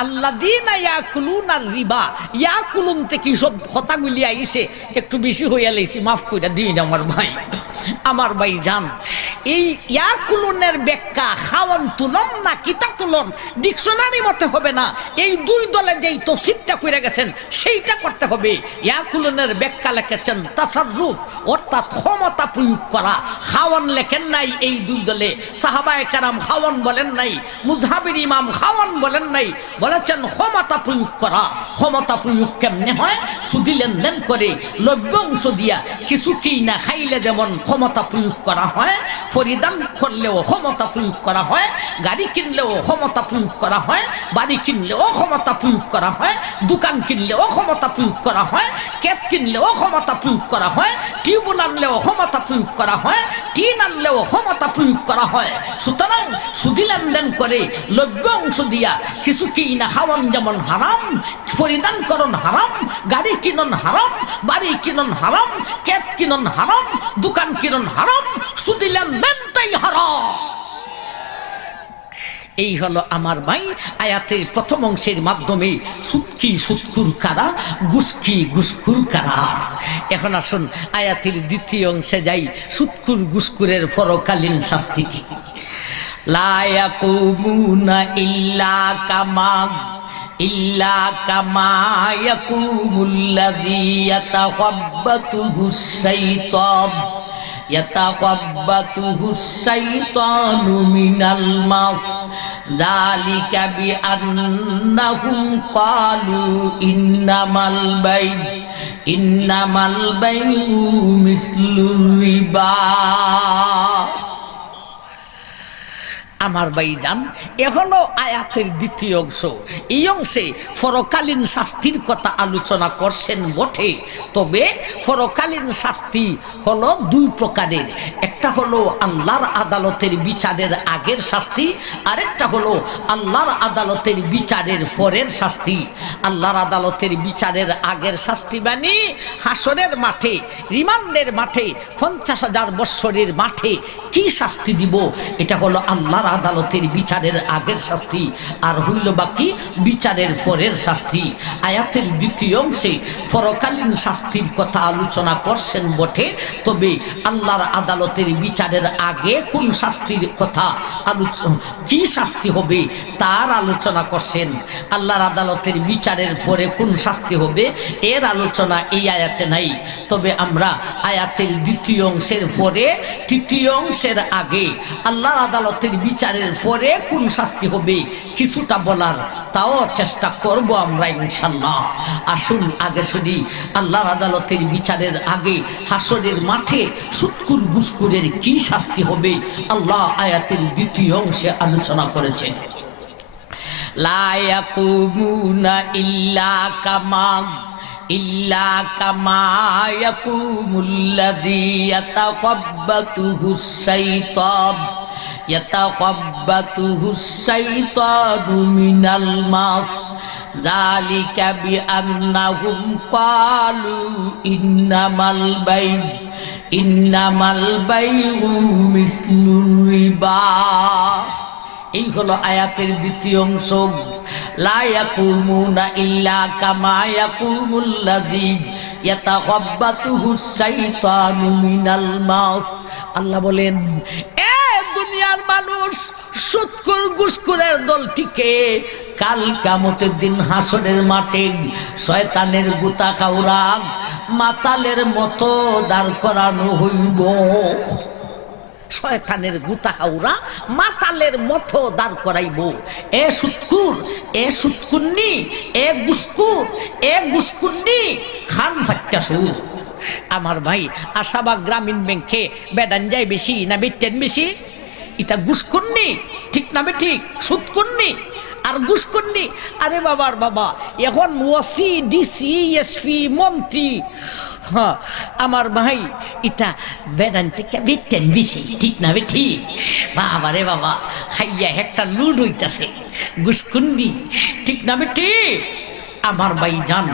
আল্লাযীনা ইয়াকুলুনা রিবা, ইয়াকুলুন থেকে সব কথাগুলি আইছে একটু বেশি হইয়া লাইছি, মাফ কইরা দিন আমার ভাই। আমার ভাই জান এই ইয়াকুলুনের ব্যাখ্যা খাওয়ান তুলন না কিতা তুলন ডিকশনারি মতে হবে না, এই দুই দলে যেই তাফসীরটা কইরা গেছেন সেইটা করতে হবে। ইয়াকুলুনের ব্যাখ্যা লিখেছেন তাসাররুফ, অর্থাৎ ক্ষমতা প্রয়োগ করা। খাওয়ান লেখেন নাই এই দুই দলে, সাহাবায়ে কেরাম খাওয়ান বলেন নাই, মুজহাবির ইমাম খাওয়ান বলেন নাই, বলেছেন ক্ষমতা প্রয়োগ করা। ক্ষমতা প্রয়োগ কেমনে হয়? সুদি লেনদেন করে লভ্যাংশ দিয়া কিছু কিনা খাইলে যেমন ক্ষমতা প্রয়োগ করা হয়, পরিধান করলেও ক্ষমতা প্রয়োগ করা হয়, গাড়ি কিনলেও ক্ষমতা প্রয়োগ করা হয়, বাড়ি কিনলেও ক্ষমতা প্রয়োগ করা হয়, দোকান কিনলেও ক্ষমতা প্রয়োগ করা হয়, ক্ষেত কিনলেও ক্ষমতা প্রয়োগ করা হয়, টিউবওয়েল আনলেও ক্ষমতা প্রয়োগ করা হয়, টিন আনলেও ক্ষমতা প্রয়োগ করা হয়। সুতরাং সুদি লেনদেন করে লভ্যাংশ দিয়া কিছু কিনা খাওয়ান যেমন হারাম, পরিধান করণ হারাম, গাড়ি কিনন হারাম, বাড়ি কিনন হারাম, ক্ষেত কিনন হারাম, দোকান কিনন হারাম, সুদি লেনদেনটাই হারাম। এই হলো আমার ভাই আয়াতের প্রথম অংশের মাধ্যমে সুদকি সুদকুর কারা, গুসকি গুসকুর কারা। এখন আসুন আয়াতের দ্বিতীয় অংশে যাই। সুদকুর গুসকুরের পরকালীন শাস্তি কি? লা ইয়াকুমুনা ইল্লা কামা ইয়াকুমুল্লাযী ইয়াতাখাব্বাতুহুশ শাইতানু মিনাল মাস যালিকা বিআন্নাহুম ক্বালু ইন্নামাল বাইউ মিসলুর রিবা। আমার ভাইজান, এ হলো আয়াতের দ্বিতীয় অংশ। এই অংশে পরকালীন শাস্তির কথা আলোচনা করছেন বটে, তবে পরকালীন শাস্তি হলো দুই প্রকারের। একটা হলো আল্লাহর আদালতের বিচারের আগের শাস্তি, আরেকটা হলো আল্লাহর আদালতের বিচারের পরের শাস্তি। আল্লাহর আদালতের বিচারের আগের শাস্তি মানে হাসরের মাঠে, রিমান্ডের মাঠে, 50,000 বৎসরের মাঠে কি শাস্তি দিব, এটা হলো আল্লাহর আদালতের বিচারের আগের শাস্তি। আর হইল বাকি বিচারের পরের শাস্তি। আয়াতের দ্বিতীয় অংশে পরকালীন শাস্তির কথা আলোচনা করছেন বটে, তবে আল্লাহর আদালতের বিচারের আগে কোন শাস্তির কথা কি শাস্তি হবে তার আলোচনা করছেন। আল্লাহর আদালতের বিচারের পরে কোন শাস্তি হবে এর আলোচনা এই আয়াতে নাই। তবে আমরা আয়াতের দ্বিতীয় অংশের পরে তৃতীয় অংশের আগে আল্লাহর আদালতের বিচারের পরে কোন শাস্তি হবে কিছুটা বলার তাও চেষ্টা করব আমরা ইনশাআল্লাহ। আসুন আগে শুনি আল্লাহর আদালতের বিচারের আগে হাসরের মাঠে সুদকুর গুসকুরের কি শাস্তি হবে আল্লাহ আয়াতের দ্বিতীয় অংশে আলোচনা করেছেন। লা ইয়াকুমুনা ইল্লা কামা ইয়াকুমুল্লাযী ইয়াতাখাব্বাতুহুশ শাইতানু মিনাল মাস যালিকা বিআন্নাহুম ক্বালু ইন্নামাল বাইউ মিসলুর রিবা। এই হলো আয়াতের দ্বিতীয় অংশ। লা ইয়াকুমুনা ইল্লা কামা ইয়াকুমুল্লাযী ইয়াতাখাব্বাতুহুশ শাইতানু মিনাল মাস। আল্লাহ বলেন, এ দুনিয়ার মানুষ, সুদখোর ঘুষখোরের দলটিকে কাল কিয়ামতের দিন হাসরের মাঠে শয়তানের গুতা খাওরা মাতালের মতো দাঁড় করানো হইব। শয়তানের গুতা খাওরা মাতালের মতো দাঁড় করাইব। এ সুদখোর, এ সুদকুন্নি, এ গুসকুন্নি খান ফাট্টাসু। আমার ভাই, আশাবাগ গ্রামীণ ব্যাংকে বেদান যায় বেশি না বেটেন বেশি? এটা ঘুষখোরনি, ঠিক না ঠিক? সুদখোরনি আর ঘুষখোরনি। আরে বাবার বাবা, এখন ওসি, ডিসি, এসপি, মন্ত্রী, হ্যাঁ আমার ভাই, এটা বেদান থেকে বেটেন বেশি, ঠিক না ঠিক? বাবা রে বাবা, খাইয়া একটা লুড হইতাছে ঘুষখোরনি, ঠিক না ঠিক? আমার ভাই জান,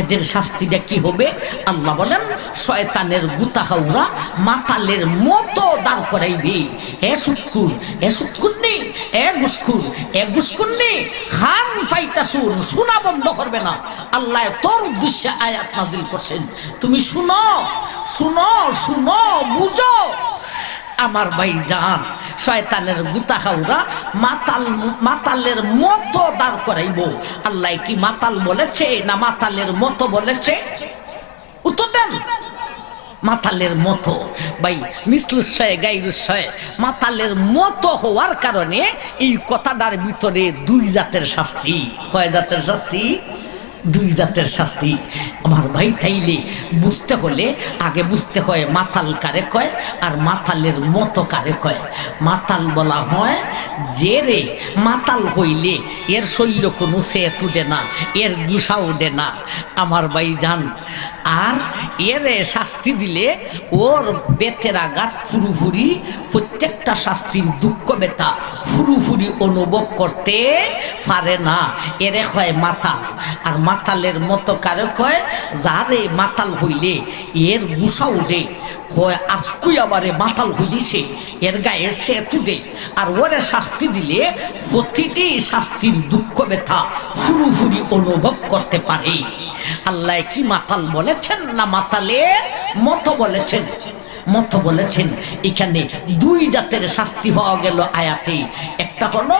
এদের শাস্তিটা কি হবে? আল্লাহ বলেন, শয়তানের গুতা খাওরা মাতালের মতো দাঁড় করাইবে। এ সুদখোর, এ সুদকুন্নি, এ গুসকুন্নি খান ফাইতাসুন, শোনা বন্ধ করবে না। আল্লাহ তোর উদ্দেশ্যে আয়াত নাযিল করছেন, তুমি শুনো, বুঝো। আমার ভাই জান, শয়তানের গুতা খাওরা মাতালের মতো দাঁড় করাইব। আল্লাহ কি মাতাল বলেছে না মাতালের মতো বলেছে? উত্তর দেন। মাতালের মতো ভাই মিসলুসায় গাইরুসায় মাতালের মতো হওয়ার কারণে এই কথাটার ভিতরে দুই জাতের শাস্তি। কয় জাতের শাস্তি? দুই জাতের শাস্তি। আমার ভাই তাইলে বুঝতে হলে আগে বুঝতে হয় মাতাল কারে কয় আর মাতালের মতো কারে কয়। মাতাল বলা হয় যে রে মাতাল হইলে এর শৈল্য কোনো সেত উঠে না, এর গুসা উঠে না আমার ভাই জান। আর এরে শাস্তি দিলে ওর বেতের আঘাত ফুরুফুরি প্রত্যেকটা শাস্তির দুঃখ ব্যথা ফুরুফুরি অনুভব করতে পারে না, এরে হয় মাতাল। আর মাতালের মতো কারে কয় যারে মাতাল হইলে এর গুসা উঠে, কয় আজকুই আবারে মাতাল হইলিছে এর গায়ে সে তুটে। আর ওরে শাস্তি দিলে প্রতিটি শাস্তির দুঃখ ব্যথা ফুরুফুরি অনুভব করতে পারে। আল্লাহ কি মাতাল বলেছেন না মাতালের মতো বলেছেন? মতো বলেছেন। এখানে দুই জাতের শাস্তি হওয়া গেল আয়াতে। একটা হলো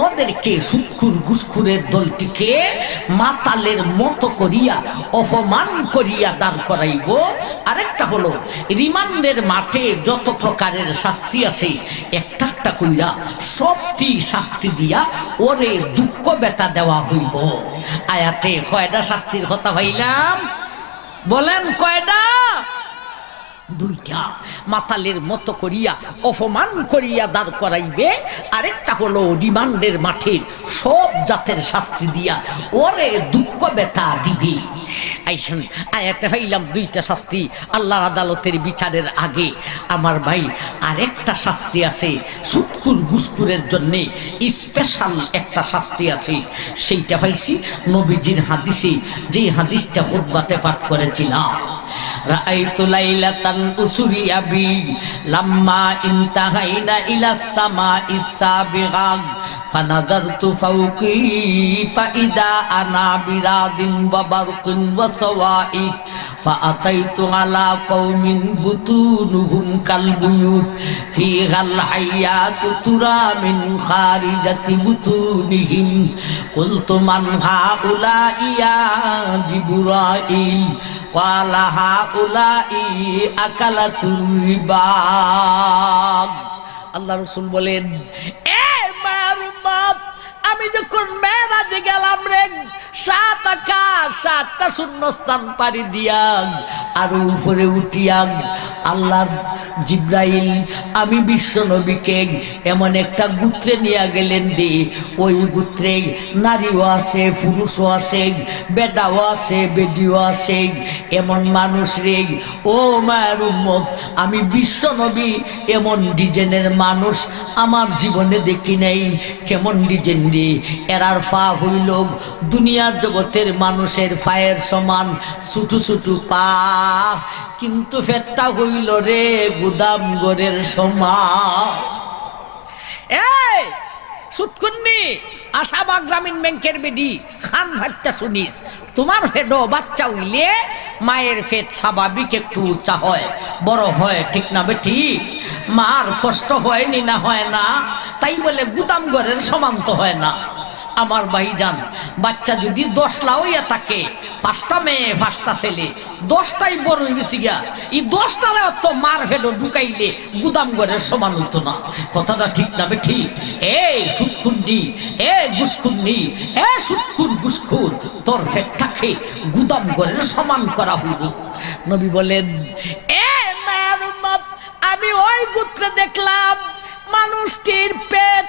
ওদেরকে সুৎখুর ঘুষখুরের দলটিকে মাতালের মতো করিয়া অপমান করিয়া দাঁড় করাইব। আরেকটা হলো রিমান্ডের মাঠে যত প্রকারের শাস্তি আছে একটা একটা কইরা সবটি শাস্তি দিয়া ওরে দুঃখ ব্যথা দেওয়া হইব। আয়াতে কয়টা শাস্তির কথা হইলাম বলেন? কয়টা? দুইটা। মাতালের মতো করিয়া অপমান করিয়া দাঁড় করাইবে, আরেকটা হলো রিমান্ডের মাঠে সব জাতের শাস্তি দিয়া ওরে দুঃখ ব্যথা দিবে। আইসেন আয়াতে হইলাম দুইটা শাস্তি আল্লাহর আদালতের বিচারের আগে। আমার ভাই আরেকটা শাস্তি আছে সুৎখুর ঘুষখুরের জন্য, স্পেশাল একটা শাস্তি আছে। সেইটা পাইছি নবীজির হাদিসে, যে হাদিসটা খুতবাতে পাঠ করেছিলাম। রাআইতু লাইলাতান উসুরিয়া বি লাম্মা ইনতাহাইনা ইলাস সামাইস সাবিগা ফানাযারতু ফাওকি ফাইদা আনা বিরাদিন ওয়া বারকুন ওয়া সাওয়াই ফাআতাইতু আলা কওমিন বুতুনুহুম কালবুয়ুত ফিহাল হায়াতু তুরা মিন খারিজাতি বুতুনিহিম কুলতু মান হাউলাই ইয়া জিবরাইল ক্বালা হাউলাই আকালাতুর রিবা। আল্লাহ রাসূল বলেন, এ মায়ের উম্মত, আমি যখন মেরাজে গেলাম রে, 7 আকাশ 7টা শূন্যস্থান পাড়ি দিয়া আর উপরে উঠিয়া আল্লাহর জিব্রাইল আমি বিশ্ব নবীকে এমন একটা গোত্রে নিয়ে গেলেন রে, ওই গোত্রে নারীও আছে, পুরুষও আছে, বেটাও আছে, বেডিও আছে। এমন মানুষ রে, ও মায়ের উম্মত, আমি বিশ্ব নবী এমন ডিজাইনের মানুষ আমার জীবনে দেখি নাই। কেমন ডিজাইন রে? এরার পা হইল দুনিয়ার জগতের মানুষের পায়ের সমান ছোট ছোট পা, কিন্তু ফেটটা হইল রে গুদাম ঘরের সমান। এই সুৎকুন্নি আশাবাগ গ্রামীণ ব্যাংকের বেডি খান ভাইটা শুনিস, তোমার ফেডো বাচ্চা হইলে মায়ের ফেট স্বাভাবিক একটু উঁচা হয়, বড় হয়, ঠিক না বেটি? মার কষ্ট হয়নি না হয় না, তাই বলে গুদাম ঘরের সমান তো হয় না। আমার ভাইজান, বাচ্চা যদি 10টা হইয়া থাকে, 5টা মেয়ে 5টা ছেলে, 10টাই বড় হয়ে গেছি গিয়া, এই 10টারে তো মার ফেডো ঢুকাইলে গুদাম ঘরের সমান হতো না। কথাটা ঠিক না বেঠি? এ সুৎখুন্নি, এ ঘুষখুন্নি, এ সুৎখুর ঘুষখুর, তোর ফেটটাকে গুদাম ঘরের সমান করা হইল। নবী বলেন, এ মায়ের উম্মত, আমি ওই গোত্রে দেখলাম মানুষটির পেট,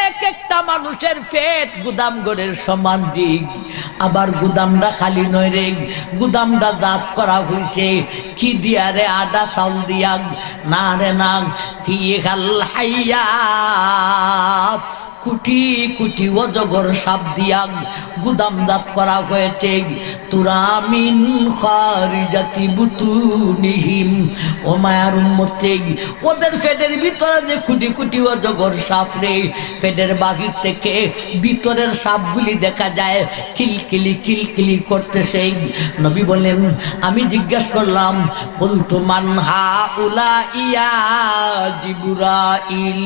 এক একটা মানুষের পেট গুদাম ঘরের সমান দিক। আবার গুদামটা খালি নয় রে, গুদামটা জাত করা হয়েছে কি দিয়া রে? আদা চাউল দিয়া না রে না, ফিহাল হাইয়াত, কুটি কুটি অজগর সাপ দিয়া গুদামজাত করা হয়েছে। তুরামিন খারিজাতি বুতুনিহিম, ও মায়ার উম্মতে, ওদের পেটের ভিতরে যে কুটি কুটি অজগর সাপ রে, পেটের বাহির থেকে ভিতরের সাপগুলি দেখা যায় কিলকিলি কিলকিলি করতেছে। নবী বলেন, আমি জিজ্ঞাসা করলাম, কুলতু মান হাউলা ইয়া জিবরাইল,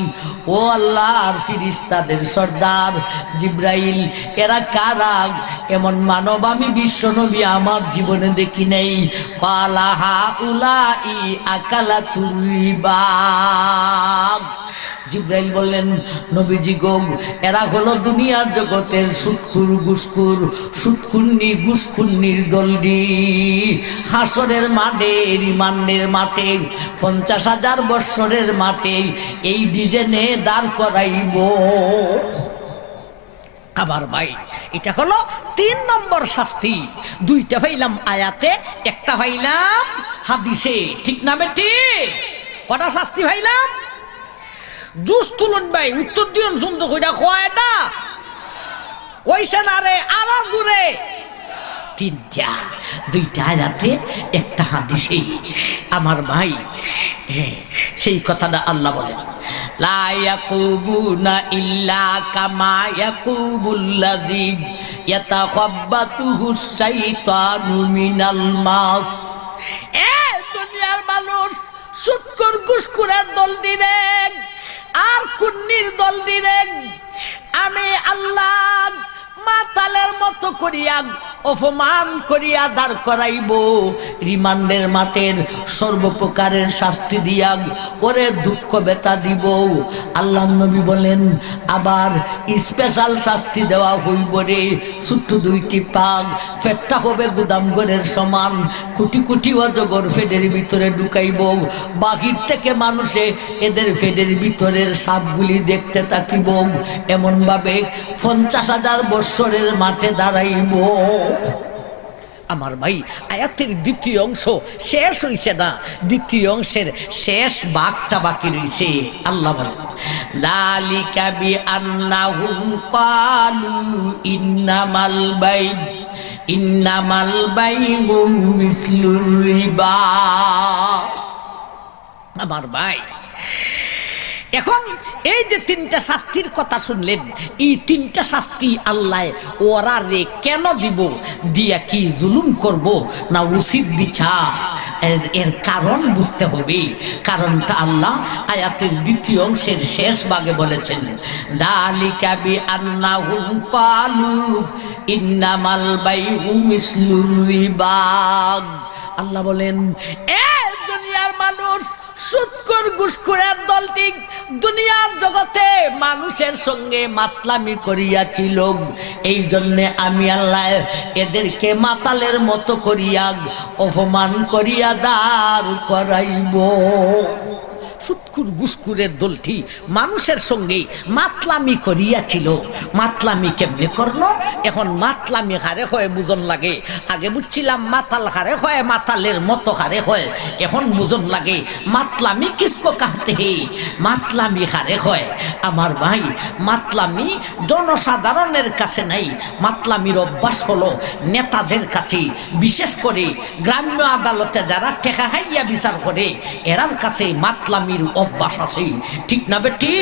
ও আল্লাহর ফেরেশতা ফেরেশতাদের সর্দার জিব্রাইল, এরা কারা? এমন মানব আমি বিশ্বনবী আমার জীবনে দেখি নাই। ক্বালা হাউলাই আকালাতুর রিবা। জিব্রাইল বললেন, নবীজি গো, এরা হলো দুনিয়ার জগতের সুৎখুর ঘুষখুর, সুৎখুন্নি ঘুষখুন্নির দলডি। হাসরের মাঠে, রিমান্ডের মাঠে, 50,000 বৎসরের মাঠে এই ডিজেনে দাঁড় করাইব। আবার ভাই, এটা হলো 3 নম্বর শাস্তি। 2টা পাইলাম আয়াতে, একটা পাইলাম হাদিসে, ঠিক না বেটি? কটা শাস্তি পাইলাম? জুস তুলুন ভাই, উত্তর দিন সুন্দর কইরা কয়টা ওইসে না রে, আরো জুড়ে। 3টা, 2টা আয়াতে, একটা হাদিসে। আমার ভাই, সেই কথাটা আল্লাহ বলেন, লা ইয়াকুবুনা ইল্লা কামা ইয়াকুবুল্লাযী ইয়াতাখাব্বাতুহুস শাইতানু মিনাল মাস। এ দুনিয়ার মানুষ, সুৎখোর ঘুষখোরের দল দিনে আর কুন্নির দল দিনে আমি আল্লাহ মাতালের মতো করিয়া অপমান করিয়া দাঁড় করাইব রিমান্ডের মাঠের, সর্বপ্রকারের শাস্তি দিয়া ওরে দুঃখ ব্যথা দিব। আল্লাহ নবী বলেন, আবার স্পেশাল শাস্তি দেওয়া হইব রে। ছোট্ট 2টি পাগ, পেটটা হবে গুদামঘরের সমান, কোটি কোটি অজগর ফেডের ভিতরে ঢুকাইব। বাহির থেকে মানুষে এদের ফেডের ভিতরের সাপগুলি দেখতে থাকিব। এমন ভাবে 50,000 বৎসরের মাঠে দাঁড়াইব। আমার ভাই, আয়াতের 2য় অংশ শেষ হইছে না, 2য় অংশের শেষ ভাগটা বাকি রইছে। আল্লাহ বলেন, যালিকা বিআন্নাহুম ক্বালু ইন্নামাল বাইউ মিসলুর রিবা। আমার ভাই, এখন এই যে 3টা শাস্তির কথা শুনলেন, এই 3টা শাস্তি আল্লাহ ওরা রে কেন দিব? দিয়া কি জুলুম করব না উচিত বিচার? এর কারণ বুঝতে হবে। কারণটা আল্লাহ আয়াতের 2য় অংশের শেষ ভাগে বলেছেন, যালিকা বিআন্নাহুম ক্বালু ইন্নামাল বাইউ মিসলুর রিবা। আল্লাহ বলেন, এ দুনিয়ার মানুষ, সুৎখোর ঘুষখোরের দলটি দুনিয়ার জগতে মানুষের সঙ্গে মাতলামি করিয়াছিল। এই জন্যে আমি আল্লাহ এদেরকে মাতালের মতো করিয়া অপমান করিয়া দাঁড় করাইব। সুৎখোর ঘুষখোরের দলটি মানুষের সঙ্গে মাতলামি করিয়াছিল। মাতলামি কেমনে করলো? এখন মাতলামি হারে হয় বুঝন লাগে। আগে বুঝছিলাম মাতাল হারে হয়, মাতালের মতো হারে হয়। এখন বুঝন লাগে মাতলামি কিসকো কাহতে হে, মাতলামি হারে হয়। আমার ভাই, মাতলামি জনসাধারণের কাছে নাই। মাতলামির অভ্যাস হলো নেতাদের কাছে, বিশেষ করে গ্রাম্য আদালতে যারা টেকা খাইয়া বিচার করে এরার কাছে মাতলামি অভ্যাস আছে, ঠিক না বেটি?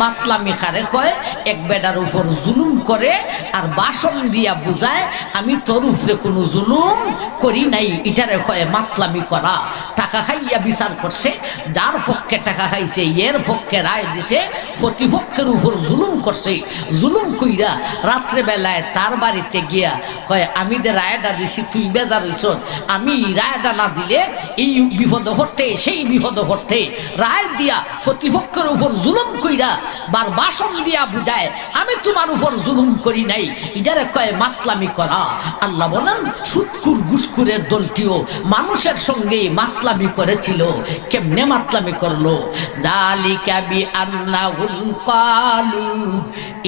মাতলামি কারে কয়? এক বেটার উপর জুলুম করে আর বাসন দিয়া বুঝায় আমি তোর উপরে কোনো জুলুম করি নাই, এটারে কয় মাতলামি করা। টাকা খাইয়া বিচার করছে, যার পক্ষে টাকা খাইছে এর পক্ষে রায় দিছে, প্রতিপক্ষের উপর জুলুম করছে। জুলুম কইরা রাত্রে বেলায় তার বাড়িতে গিয়া কয় আমি যে রায়টা দিছি তুই বেজার হইছ, আমি রায়টা না দিলে এই বিপদ হতে সেই বিপদ হতে রায় দিয়া প্রতিপক্ষের উপর জুলুম কইরা বার বাসন দিয়া বুঝায় আমি তোমার উপর জুলুম করি নাই, এটারে কয় মাতলামি করা। আল্লাহ বলেন, সুৎখোর ঘুষখোরের দলটিও মানুষের সঙ্গে মাতলামি করেছিল। কেমনে মাতলামি করলো? যালিকা বিআন্নাহুম ক্বালু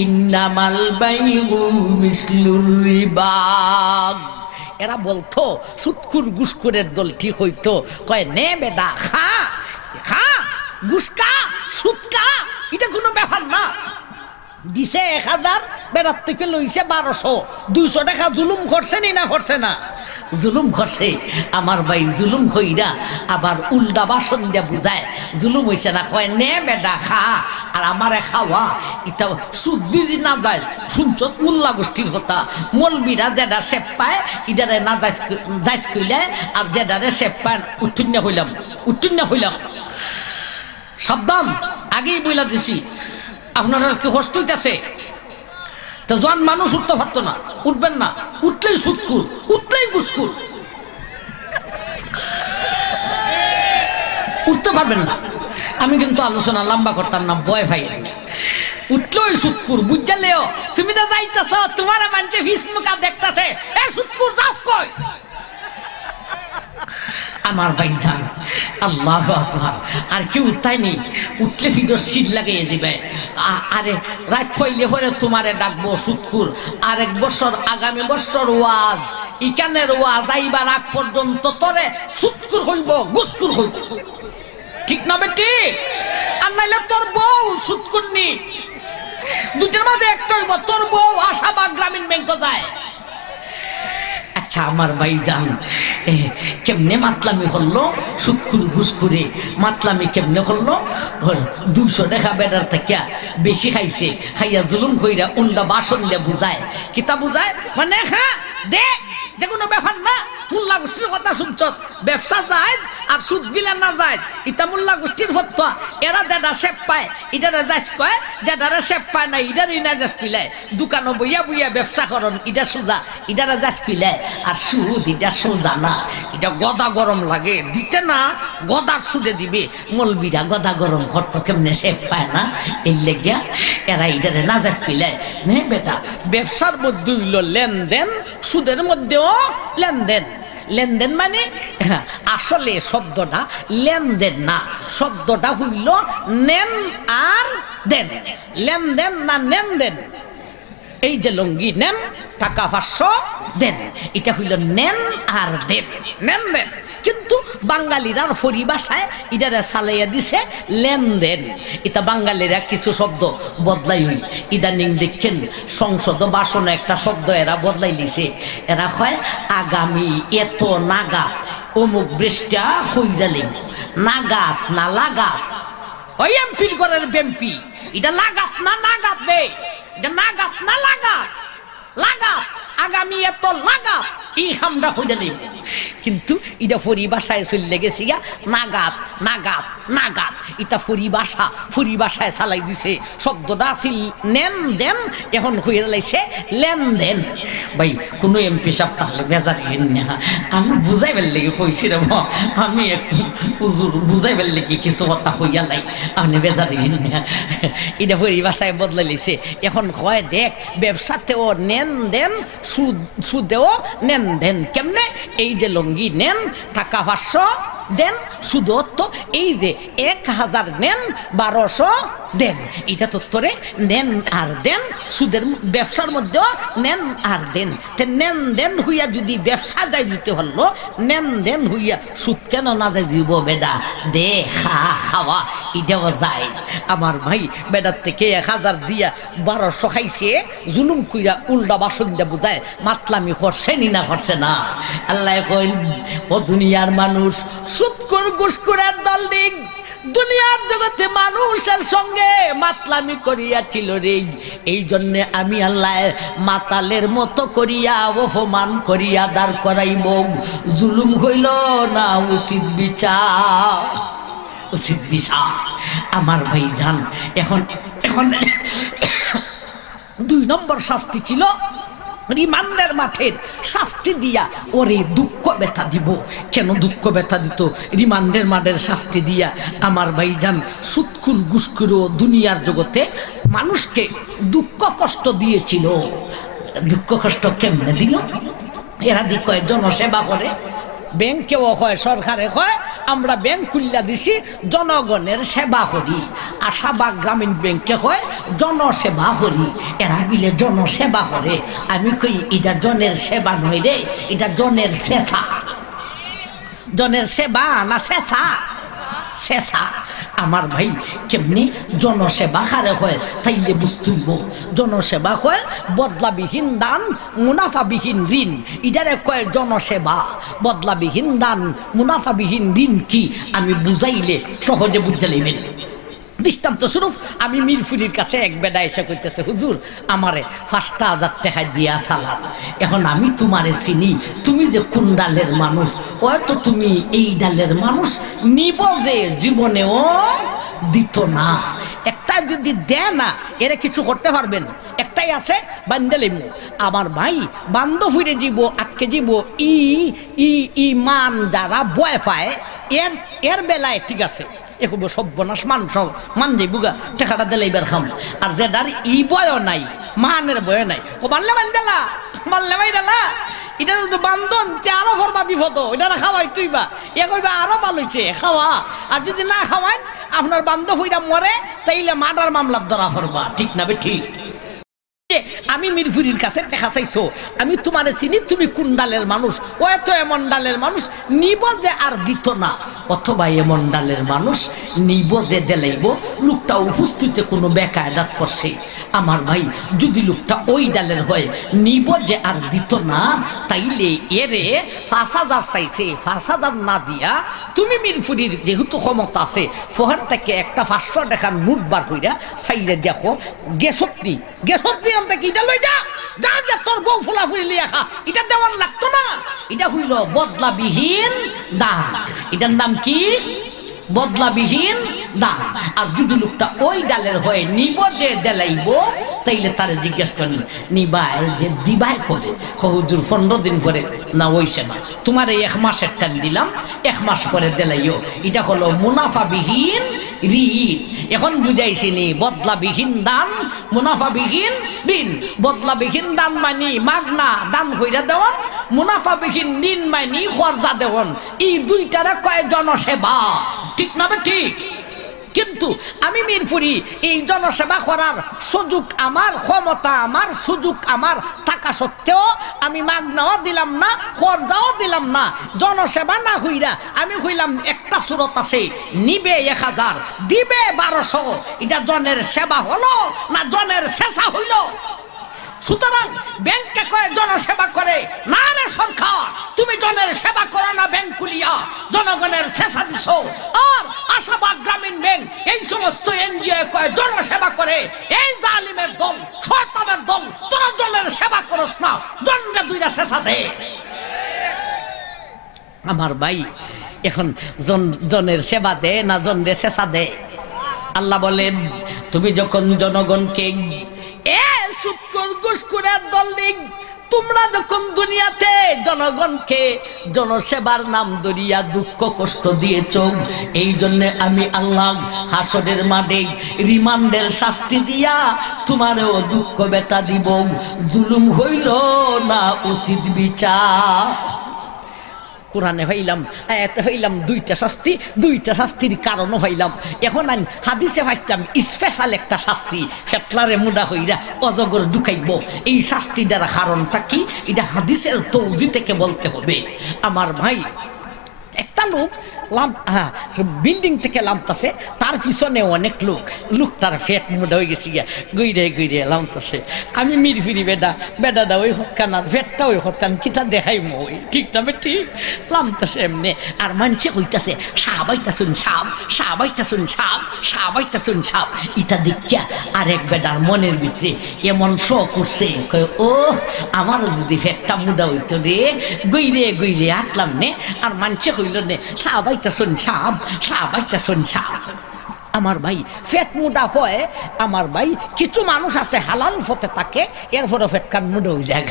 ইন্নামাল বাইউ মিসলুর রিবা। এরা বলতো, সুৎখোর ঘুষখোরের দলটি হইতো, কয় নে বেটা খা খা, গুসকা সুৎকা, এটা কোনো ব্যাপার না। দিছে 1000, বেড়ার থেকে লইছে 1200, 200 টাকা জুলুম করছে না করছে না? জুলুম করছে। আমার ভাই, জুলুম হইরা আবার উল্টা বাসন দিয়া বুঝায় জুলুম হইছে না, কয় নে বেটা খা আর আমারে খাওয়া। এটা সুদ বিজি না যায়। শুনছ মোল্লা গোষ্ঠীর কথা, মলবিরা যেটা সেপ পায় ইদারে না যাইস কইলে, আর যেটারে সেপ পায় উত্তীর্ণ হইলাম। সাবধান, আগেই বইলা দিছি, আপনারা কি কষ্ট হইতেছে? তো জন মানুষ উঠতে পারতো না, উঠবেন না, উঠলেই সুৎকুর, উঠলেই ঘুষকুর, উঠতে পারবেন না। আমি কিন্তু আলোচনা লম্বা করতাম না, ভয় ভাই উঠলোই সুৎকুর বুঝলেও তুমি তো যাইতেছ, তোমার মানুষে ফিসমুকা দেখতেছে, এ সুৎকুর যাস কই? আমার ভাইজান আল্লাহু আকবার, আর কি উঠতাই নেই, উঠলে ফিডো সিট লাগিয়ে দিবে। আরে রাত হইলে পরে তোমারে ডাকবো সুৎকুর। আরেক বছর আগামী বছর ওয়াজ, ইকানের ওয়াজ আইবার আগ পর্যন্ত তোরে সুৎকুর হইব, গুসকুর হইব, ঠিক না বেটি? আর নাইলে তোর বউ সুৎকুরনি, দুটোর মাঝে একটা হইব, তোর বউ আশাবাদ গ্রামীণ ব্যাংকে যায়। আচ্ছা আমার ভাইজান কেমনে মাতলামি হলো? সুৎকুর ঘুষকুরে মাতলামি কেমনে হলো? 200 টাকা বেডার থেকে বেশি খাইছে, খাইয়া জুলুম কইরা উল্টা বাসন দিয়ে বুঝায়। কিতা বুঝায়? মানে হ্যাঁ দে, যে কোনো ব্যাপার না, মোল্লা গোষ্ঠীর কথা শুনছ, ব্যবসা যায় আর সুদ বিলে না যায়, ইটা মোল্লা গোষ্ঠীর হত্যা। এরা যেটা সেপ পায় ইটারে যাচ কয়, যেটা সেপ পায় না ইটারই না যাচ পিলায়। দোকানো বইয়া বইয়া ব্যবসা করন, ইটা সোজা, ইটারে যাচ পিলায়। আর সুদ ইটা সোজা না, এটা গদা গরম লাগে দিতে না, গদার সুদে দিবে। মলবিরা গদা গরম করতো কেমনে সেপ পায় না, এর লেগিয়া এরা ইটারে না যাচ পিলায়। নে বেটা, ব্যবসার মধ্যে হইল লেনদেন, সুদের মধ্যেও লেনদেন। লেনদেন মানে আসলে শব্দটা লেনদেন না, শব্দটা হইল নেন আর দেন। লেনদেন না নেন দেন। এই যে লঙ্গি নেন, টাকা 500 দেন, এটা হইল নেন আর দেন, নেন দেন। কিন্তু বাঙালিরা পরিভাষায় ইদারে চালাইয়া দিছে লেনদেন। এটা বাঙালিরা কিছু শব্দ বদলাই হই। ইদানিং দেখছেন সংসদ বাসনে একটা শব্দ এরা বদলাই লিছে। এরা হয় আগামী এত নাগাদ অমুক বৃষ্টা হইরা লিব, নাগাদ না লাগাত। ওই এমপির ঘরের বেম্পি, এটা লাগাত না নাগাত রে, এটা নাগাত না লাগাত, লাগাত আগামী এত লাগাত এই আমরা হইরা লিব। কিন্তু এটা পরিভাষায় চলে গেছি গা নাগাত নাগাত নাগাত। এটা পরিভাষায় চালাই দিছে। শব্দটা আছিল নেন দেন, এখন হয়ে লাইছে লেনদেন। ভাই কোনো এমপি সাহেব তাহলে বেজারি না, আমি বুঝাই ফেললে কি কইছি রে, আমি একটু বুঝাই ফেললে কি কিছু কথা হইয়া লাই, আপনি বেজারি না। এটা পরিভাষায় বদলাই লিছে। এখন হয় দেখ ব্যবসাতেও নেন দেন, সুদেও নেন দেন। কেমনে? এই যে লঙ্গি নেন, টাকা 500 দেন, সুদত্ত এই যে 1000 নেন, 1200 দেন। এটা তত্ত্বরে নেন আর দেন। সুদের ব্যবসার মধ্যেও নেন আর দেন। নেন দেন হইয়া যদি ব্যবসা যাই দিতে হলো, নেন দেন হইয়া সুদ কেন না যাই দিব বেডা? দে খাওয়া এটাও যায়। আমার ভাই বেডার থেকে 1000 দিয়া 1200 খাইছে, জুলুম কইরা উল্টা বাসন দিয়া বুঝায় মাতলামি করছে নি না করছে না। আল্লাহ কইল ও দুনিয়ার মানুষ, সুৎখোর ঘুষখোরের দল দিক দুনিয়ার জগতে মানুষের সঙ্গে মাতলামি করিয়াছিল রে। এই জন্য আমি আল্লাহ মাতালের মতো করিয়া অপমান করিয়া দাঁড় করাইব। জুলুম হইল না উচিত বিচার, উচিত বিচার। আমার ভাই জান এখন 2 নম্বর শাস্তি ছিল রিমান্ডের মাঠের শাস্তি দিয়া ওরে দুঃখ ব্যথা দিব। কেন দুঃখ ব্যথা দিত? রিমান্ডের মাঠের শাস্তি দিয়া আমার ভাইজান সুৎখুর ঘুষখুরও দুনিয়ার জগতে মানুষকে দুঃখ কষ্ট দিয়েছিল। দুঃখ কষ্ট কেমনে দিল? এরা দি কয় জনসেবা করে, ব্যাংকেও হয়, সরকারে হয় আমরা ব্যাংক খুলিয়া দিছি জনগণের সেবা করি। আশাবাগ গ্রামীণ ব্যাংকে হয় জনসেবা করি। এরা বিলে জনসেবা করে। আমি কই এটা জনের সেবা নয় রে, এটা জনের শেষা। জনের সেবা না শেষা? শেষা। আমার ভাই কেমনি জনসেবা হারে হয় তাইলে বুঝতেইব। জনসেবা হয় বদলাবিহীন দান, মুনাফাবিহীন ঋণ। ইটারে কয় জনসেবা। বদলাবিহীন দান, মুনাফাবিহীন ঋণ কি আমি বুঝাইলে সহজে বুঝতে লইবেন। দৃষ্টান্ত স্বরূপ আমি মিরপুরির কাছে এক বেডা এসে কইতেছে, হুজুর আমারে 5,000 টাকা দিয়া সালাম। এখন আমি তোমারে চিনি, তুমি যে কোন ডালের মানুষ, হয়তো তুমি এই ডালের মানুষ নিব যে জীবনেও দিত না। একটাই কয় যদি দেয় না এরা কিছু করতে পারবেন, একটাই আছে বান্দেলিমু। আমার ভাই বান্ধ ফুইরে যাব, আটকে যাব ই ই ইমান যারা বয় পায় এর বেলায় ঠিক আছে, একুব সব্যনাশ মান যাই বুগা টেকাটা দিলে এবার খাম। আর যেটার ই বয় নাই, মানের বয় নাই, ও মানলে বান্দেলা মানলে বাইরালা, এটা তো বান্ধন আরো করবা বিপদ, এটা না খাওয়াই তুই বা এ কইবা আরো ভালোছে খাওয়া। আর যদি না খাওয়ান আপনার বান্ধব হইরা মরে, তাইলে মার্ডার মামলার ধরা করবা, ঠিক না বে ঠিক? আমি মিরপুরির কাছে দেখা চাইছো, আমি তোমারে চিনি, তুমি কোন ডালের মানুষ, ও এত এমন ডালের মানুষ নিব যে আর দিত না, অথবা এমন ডালের মানুষ নিব যে দেলাইব, লোকটা উপস্থিতে কোনো বেকায়দাত করছে। আমার ভাই যদি লোকটা ওই ডালের হয়, নিব যে আর দিত না, তাইলে এরে ৫,০০০ চাইছে, ৫,০০০ না দিয়া তুমি মিরপুরির যেহেতু ক্ষমতা আছে, ফোহার থেকে একটা ৫০০ টাকার নোট বার কইরা চাইলে দেখো গেছত্তি এটা লই যা যা যা তোর বউ ফুলাফুলি লিয়া খা, এটা দেওয়ার লাগতো না। এটা হইল বদলাবিহীন দান। এটার নাম কি? বদলাবিহীন দান। আর যদি লোকটা ওই ডালের হয়ে নিব যে দেলাইব, তাইলে তারে জিজ্ঞেস করেন নিবাই যে দিবাই করে, হুজুর 15 দিন পরে না ওইসে না, তোমার এই 1 মাসের টান দিলাম, 1 মাস পরে দেলাইও। এটা হলো মুনাফাবিহীন ঋণ। এখন বুঝাইছি নি বদলাবিহীন দান, মুনাফাবিহীন ঋণ। বদলাবিহীন দান মানি মাগনা দান কইরা দেওয়ান, মুনাফাবিহীন ঋণ মানি খরচা দেওয়ান। এই দুইটারে কয় জনসেবা, ঠিক না? ঠিক। কিন্তু আমি মিরপুরি এই জনসেবা করার সুযোগ আমার, ক্ষমতা আমার, সুযোগ আমার থাকা সত্ত্বেও আমি মাগনাও দিলাম না, খরচাও দিলাম না। জনসেবা না হইরা আমি হইলাম একটা সুরত আছে, নিবে 1000 দিবে 1200। এটা জনের সেবা হলো না জনের শেষা হইল? সুতরাং ব্যাংকে কয়ে জনসেবা করে না রে সরকার, তুমি জনের সেবা করো না, ব্যাংক খুলিয়া জনগণের শেষা দিছ। আর আশাবাদ গ্রামীণ ব্যাংক এই সমস্ত এনজিও কয়ে জনসেবা করে, এই জালিমের দল, শয়তানের দল, তোরা জনের সেবা করস না, জনরে দুইটা শেষা দে। আমার ভাই এখন জনের সেবা দে না জনরে শেষা দে? আল্লাহ বলেন তুমি যখন জনগণকে তোমরা যখন দুনিয়াতে জনগণকে জনসেবার নাম ধরিয়া দুঃখ কষ্ট দিয়েছ, এই জন্য আমি আল্লাহ হাসরের মাঠে রিমান্ডের শাস্তি দিয়া তোমারও দুঃখ ব্যথা দিব। জুলুম হইল না উচিত বিচার। কোরআনে ভাইলাম, আয়াতে ভাইলাম দুইটা শাস্তি, দুইটা শাস্তির কারণও ভাইলাম। এখন আমি হাদিসে ভাইলাম স্পেশাল একটা শাস্তি, ফেতলারে মুডা হইরা অজগর ঢুকাইব। এই শাস্তি দ্বারা কারণটা কি, এটা হাদিসের তৌজি থেকে বলতে হবে। আমার ভাই একটা লোক বিল্ডিং থেকে লামতাছে, তার পিছনে অনেক লোকটার ফেট মোটা হয়ে গেছি গিয়া, গইরে গইরে লামতাছে। আমি মিরফিরি বেডাটা ওই হৎকানার ফেটটা ওই হৎকান কিতা দেখাই মই, ঠিক না? ঠিক লামতাছে এমনি। আর মানুষে কইতাছে সাহাবাইতাছুন সাপ, সাহাবাইতাছুন সাপ, সাহাবাইতাছুন সাপ। ইটা দেখিয়া আরেক বেডার মনের ভিতরে এমন শো করছে, ও আমারও যদি ফেটটা মোটা হইতো রে, গইরে গইরে আটলাম নে। আর মানুষে কইল নে সাহাবাইতাছুন সাপ, সাহাবাইতাছুন সাপ। আমার ভাই ফেট মুডা হয়। আমার ভাই কিছু মানুষ আছে হালাল পথে থাকে, এরপরও ফেট কান মুডা হয়ে যায়,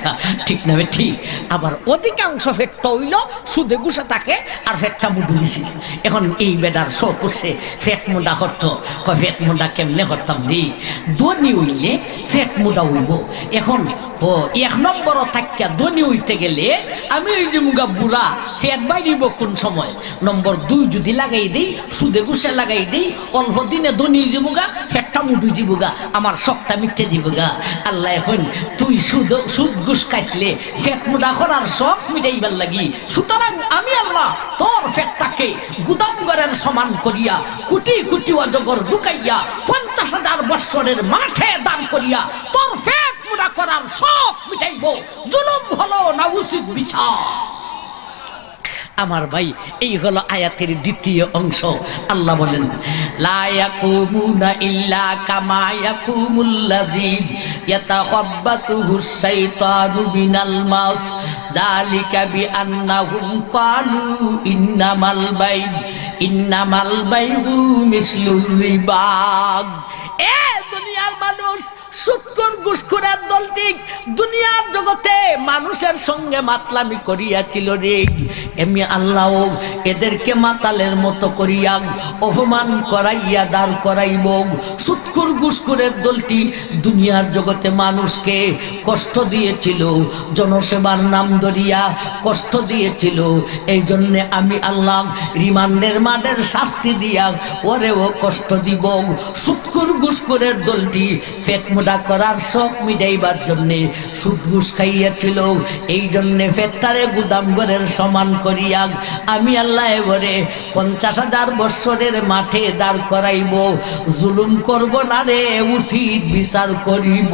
ঠিক না? ঠিক। আবার অধিকাংশ ফেটটা হইল সুদে গুছে থাকে আর ফেটটা মুডু দিছিল। এখন এই বেডার শো করছে ফেট মুডা করত, ফেট মুডা কেমনে করতাম রে? ধনী হইলে ফেট মুডা হইব। এখন 1 নম্বর থাকিয়া ধনী হইতে গেলে আমি ওই যে মুগা বুড়া ফেট বাইরিব কোন সময়? নম্বর 2 যদি লাগাই দিই, সুদে গুছে লাগাই দিই, অল্প দিনে ধনী যাবুগা, ফেটটা মুডু যাবুগা, আমার শখটা মিটে যাবুগা। আল্লাহ এখন তুই সুদ ঘুষ খাইছিলে ফেট মুডা করার শখ মিটাইবার লাগি, সুতরাং আমি আল্লাহ তোর ফেটটাকে গুদাম ঘরের সমান করিয়া কোটি কোটি অজগর ঢুকাইয়া 50,000 বৎসরের মাঠে দান করিয়া তোর ফেট মুডা করার শখ মিটাইব। জুলুম হলো না উচিত বিচার। আমার ভাই এই হলো আয়াতের দ্বিতীয় অংশ। আল্লাহ বলেন লা ইয়াকুমুনা ইল্লা কামা ইয়াকুমুল্লাযী ইয়াতাখাব্বাতুহুশ শাইতানু মিনাল মাস যালিকা বিআন্নাহুম ক্বালু ইন্নামাল বাইউ মিসলুর রিবা। এ দুনিয়ার মানুষ, সুৎখোর ঘুষখোরের দলটি দুনিয়ার জগতে মানুষের সঙ্গে মাতলামি করিয়াছিল রে। এমনি আল্লাহ এদেরকে মাতালের মতো করিয়া অপমান করাইয়া দাঁড় করাইব। সুৎখোর ঘুষখোরের দলটি দুনিয়ার জগতে মানুষকে কষ্ট দিয়েছিল, জনসেবার নাম ধরিয়া কষ্ট দিয়েছিল। এই জন্যে আমি আল্লাহ রিমান্ডের মানের শাস্তি দিয়া ওরেও কষ্ট দিব। সুৎখোর ঘুষখোরের দলটি পেট মোটা করার শখ মিটাইবার জন্যে সুদ ঘুষ খাইয়াছিল। এই জন্যে পেটটারে গুদাম ঘরের সমান করিয়া আমি আল্লাহ এবারে 50,000 বৎসরের মাঠে দাঁড় করাইব। জুলুম করব না রে, উচিত বিচার করিব।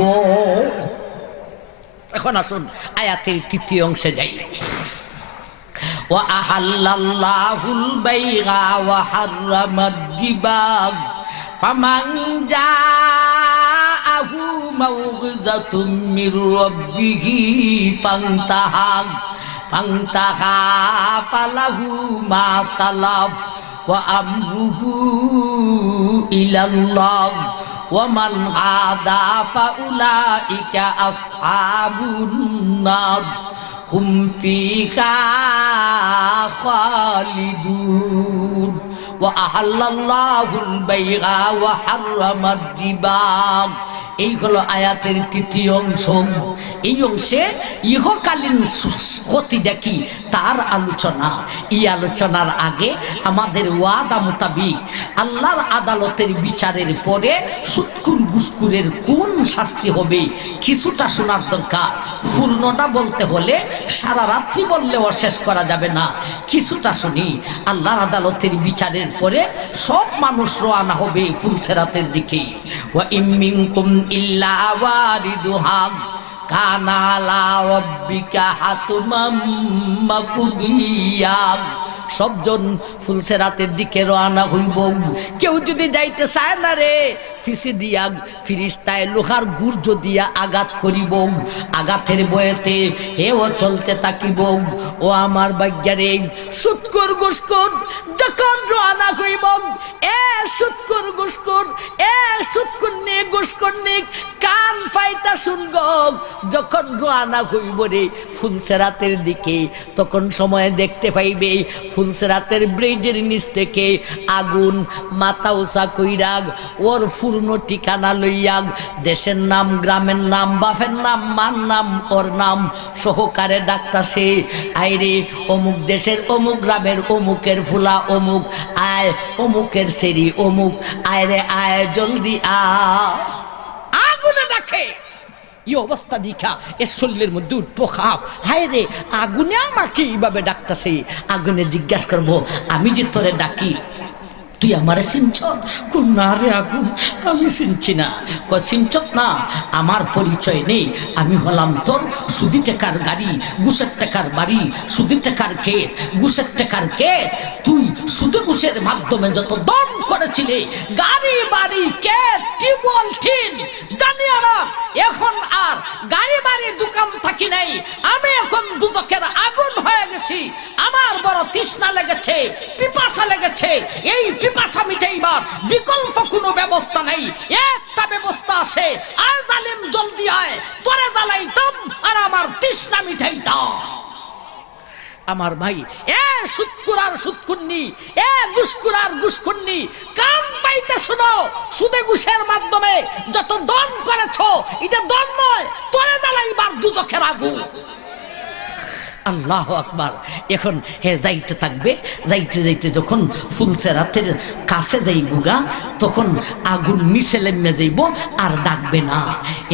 এখন আসুন আয়াতের তৃতীয় অংশে যাই। وأحل الله البيع وحرم الربا فمن جاءه موعظة من ربه فانتهى فله ما سلف وأمره إلى الله ومن عاد فأولئك أصحاب النار হুম ফিহা খালিদুন ওয়া আহাল্লাল্লাহুল বাইআ ওয়া হাররামাদ রিবা। এই হলো আয়াতের তৃতীয় অংশ। এই অংশে ইহকালীন ক্ষতিটা কি তার আলোচনা। এই আলোচনার আগে আমাদের ওয়াদা মোতাবিক আল্লাহর আদালতের বিচারের পরে সুৎখোর ঘুষখোরের কোন শাস্তি হবে কিছুটা শোনার দরকার। পূর্ণটা বলতে হলে সারা রাত্রি বললেও শেষ করা যাবে না। কিছুটা শুনি। আল্লাহর আদালতের বিচারের পরে সব মানুষ রওনা হবে ফুলসেরাতের দিকে। ওয়া ইম মিনকুম ইল্লা ওয়ারিদুহা কানা আলা রাব্বিকা হাতমান মাকদিয়া। সবজন ফুলসেরাতের দিকে রওনা হইব। কেউ যদি যাইতে চায় না রে, ফিসি দিয়া ফিরিস্তায় লোহার গুর্জ দিয়া আঘাত করিব। আঘাতের বয়েতে এও চলতে থাকিব। ও আমার ভাগ্যারে, সুৎখোর ঘুষখোর যখন রওনা হইব, এ সুৎখোর ঘুষখোর, এ সুৎখুন্নি ঘুষখুন্নি কান পাইতা শুনব। যখন রওনা হইব রে ফুলসেরাতের দিকে, তখন সময় দেখতে পাইবে ফুলসেরাতের ব্রিজের নিচ থেকে আগুন মাথা উঁচা কইরা ওর পূর্ণ ঠিকানা লইয়া দেশের নাম, গ্রামের নাম, বাপের নাম, মার নাম, ওর নাম সহকারে ডাকতাছে। আইরে অমুক দেশের অমুক গ্রামের অমুকের ফুলা অমুক, আয় অমুকের সেরি অমুক, আয়রে আয় জলদি আ। আগুনে ডাকে। এই অবস্থা দেখা এর শরীরের মধ্যে উঠবো খাপ। হায় রে, আগুনে আমাকে এইভাবে ডাকতেছে। আগুনে জিজ্ঞাসা করবো, আমি যে তোরে ডাকি তুই আমারে চিনছ? না রে আগুন, আমি চিনছি না। চিনছত না, আমার পরিচয় নেই। আমি হলাম তোর সুদি টাকার গাড়ি, ঘুষের টাকার বাড়ি, সুদি টাকার ক্ষেত, ঘুষের টাকার ক্ষেত। তুই সুদে ঘুষের মাধ্যমে যত দন করেছিলে, গাড়ি বাড়ি ক্ষেত টিউবওয়েল টিন, জানি না এখন আর গাড়ি বাড়ি দোকান থাকি নাই। আমি এখন দুদকের আগুন হয়ে গেছি। আমার বড় তৃষ্ণা লেগেছে, পিপাসা লেগেছে। এই পিপাসা মিটাইবার বিকল্প কোনো ব্যবস্থা নাই। একটা ব্যবস্থা আছে, আর জালিম জলদি আয়, তোরে জ্বালাইতাম আর আমার তৃষ্ণা মিটাইতাম। আমার ভাই, এ সুৎখোর আর সুৎখুন্নি, এ ঘুষখোর আর ঘুষখুন্নি, কান পাইতে শোনো। সুদে ঘুষের মাধ্যমে যত দন করেছো, এটা দন নয়, তোরে জ্বালাইবার দুদকের আগুন। আল্লাহু আকবার। এখন হে যাইতে থাকবে। যাইতে যাইতে যখন ফুলসেরাতের কাছে যাইবুগা, তখন আগুন নিচে নেমে যাইব, আর ডাকবে না।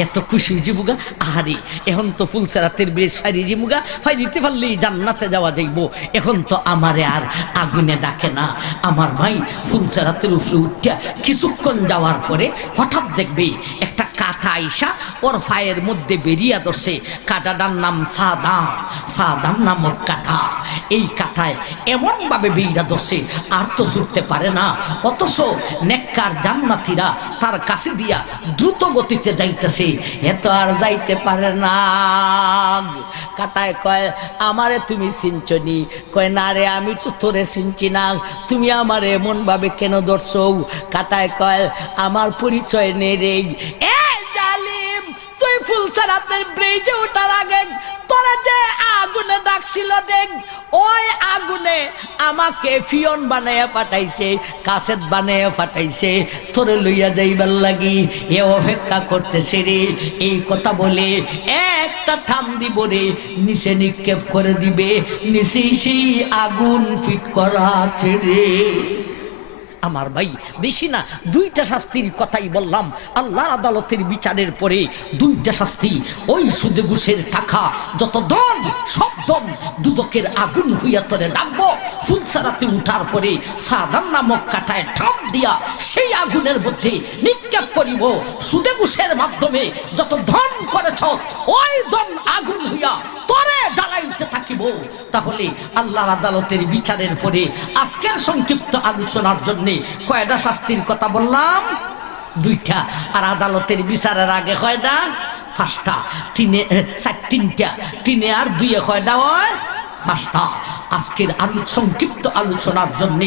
এত খুশি হইজিবুগা, আহারে এখন তো ফুলসেরাতের ব্রিজ ফাইরি জিবুগা, ফাইরিতে পারলেই জান্নাতে যাওয়া যাইব। এখন তো আমারে আর আগুনে ডাকে না। আমার ভাই ফুলসেরাতের উপরে উঠিয়া কিছুক্ষণ যাওয়ার পরে হঠাৎ দেখবে একটা কাঠ কাটা আইসা ওর পায়ের মধ্যে বেরিয়ে ধরছে। কাটাটার নাম সাদাম, সাদাম নামক কাটা। এই কাটায় এমনভাবে বেরিয়ে ধরছে আর তো ছুটতে পারে না, অথচ নেককার জান্নাতীরা তার কাছে দিয়া দ্রুত গতিতে যাইতেছে, এত আর যাইতে পারে না। কাটায় কয়, আমারে তুমি চিনছনি? কয়, না রে, আমি তো তোরে চিনছি না, তুমি আমারে এমন ভাবে কেন ধরছো? কাটায় কয়, আমার পরিচয় নেই রে। এ জালিম, তুই ফুলছড়াতের ব্রিজে ওঠার আগে তোরা যে আগুনে ডাকছিল দেখ, ওই আগুনে আমাকে ফিয়ন বানাইয়া পাঠাইছে, কাসেট বানাইয়া পাঠাইছে তোরে লইয়া যাইবার লাগি। এ অপেক্ষা করতেছে রে। এই কথা বলে একটা ঠান দিব রে, নিচে নিক্ষেপ করে দিবে, নিচে সেই আগুন ফিট করা আছে রে। আমার ভাই, বেশি না, দুইটা শাস্তির কথাই বললাম। আল্লাহর আদালতের বিচারের পরে দুইটা শাস্তি। ওই সুদে ঘুষের টাকা যত দম, সব দম দুদকের আগুন হইয়া তরে ডাকবো। ফুলছড়াতে উঠার পরে সাদাম নামক কাটায় ঠাপ দিয়া সেই আগুনের মধ্যে নিক্ষেপ করিব। সুদে ঘুষের মাধ্যমে যত ধন করেছ, ওই ধন আগুন হইয়া তরে জ্বালাইতে থাকিব। তাহলে আল্লাহর আদালতের বিচারের পরে আজকের সংক্ষিপ্ত আলোচনার জন্য কয়টা শাস্তির কথা বললাম? দুইটা। আর আদালতের বিচারের আগে কয়টা? পাঁচটা। তিনটা, তিনে আর দুইয়ে কয়টা হয়? পাঁচটা। আজকের সংক্ষিপ্ত আলোচনার জন্য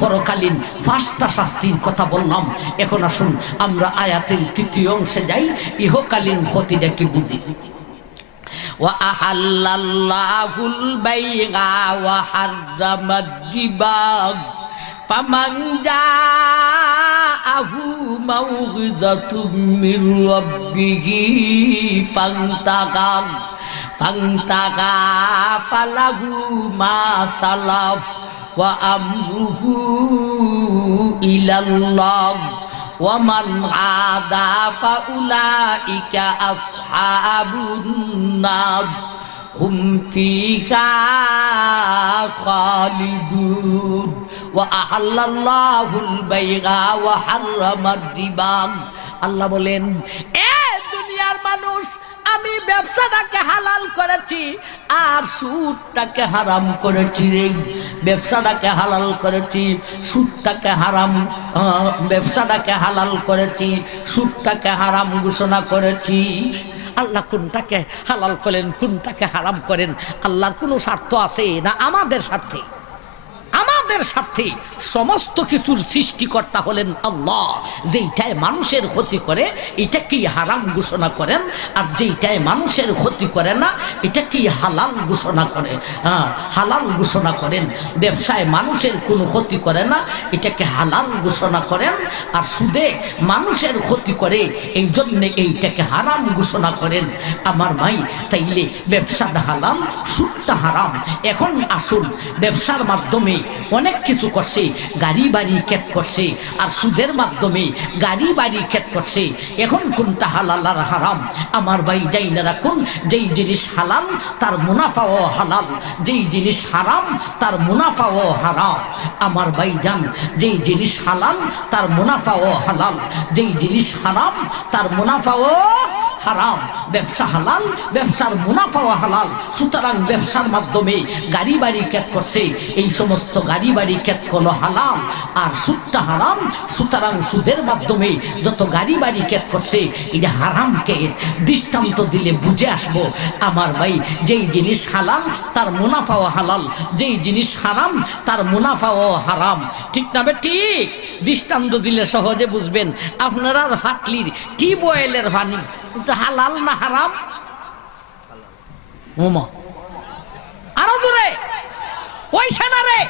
পরকালীন পাঁচটা শাস্তির কথা বললাম। এখন আসুন আমরা আয়াতের তৃতীয় অংশে যাই, ইহকালীন ক্ষতিটা কি বুঝি। وأحل الله البيع وحرم الربا فمن جاءه موعظة من ربه فانتهى فله ما سلف وأمره إلى الله ومن عاد فأولئك أصحاب النار هم فيها خالدون وأحل الله البيع وحرم الربا। আল্লাহ বলেন, এ দুনিয়ার মানুষ, আমি ব্যবসাটাকে হালাল করেছি আর সুদটাকে হারাম করেছি রে। ব্যবসাটাকে হালাল করেছি, সুদটাকে হারাম, ব্যবসাটাকে হালাল করেছি, সুদটাকে হারাম ঘোষণা করেছি। আল্লাহ কোনটাকে হালাল করেন, কোনটাকে হারাম করেন, আল্লাহর কোনো স্বার্থ আছে না আমাদের স্বার্থে? আমাদের স্বার্থে। সমস্ত কিছুর সৃষ্টিকর্তা হলেন আল্লাহ। যেইটায় মানুষের ক্ষতি করে এটাকেই হারাম ঘোষণা করেন, আর যেইটায় মানুষের ক্ষতি করে না এটাকেই হালাল ঘোষণা করে, হালাল ঘোষণা করেন। ব্যবসায় মানুষের কোনো ক্ষতি করে না, এটাকে হালাল ঘোষণা করেন। আর সুদে মানুষের ক্ষতি করে, এই জন্যে এইটাকে হারাম ঘোষণা করেন। আমার ভাই, তাইলে ব্যবসাটা হালাল, সুদটা হারাম। এখন আসুন, ব্যবসার মাধ্যমে অনেক কিছু করছে, গাড়ি বাড়ি ক্ষেত করছে, আর সুদের মাধ্যমে গাড়ি বাড়ি ক্ষেত করছে। এখন কোনটা হালাল আর হারাম? আমার ভাই, যাই না রাখুন, যেই জিনিস হালাল তার মুনাফাও হালাল, যেই জিনিস হারাম তার মুনাফাও হারাম। আমার ভাই যান, যেই জিনিস হালাল তার মুনাফাও হালাল, যেই জিনিস হারাম তার মুনাফাও হারাম। ব্যবসা হালাল, ব্যবসার মুনাফাও হালাল। সুতরাং ব্যবসার মাধ্যমে গাড়ি বাড়ি ক্ষেত করছে, এই সমস্ত গাড়ি বাড়ি ক্ষেত হলো হালাল, আর সুদটা হারাম। সুতরাং সুদের মাধ্যমে যত গাড়ি বাড়ি ক্ষেত করছে এটা হারাম ক্ষেত। দৃষ্টান্ত দিলে বুঝে আসবো। আমার ভাই, যেই জিনিস হালাল তার মুনাফাও হালাল, যেই জিনিস হারাম তার মুনাফাও হারাম। ঠিক না? ঠিক। দৃষ্টান্ত দিলে সহজে বুঝবেন। আপনারা ফাটলির টিউবওয়েলের পানি হালাল না হারাম? আরো দূরে ওই সেনারে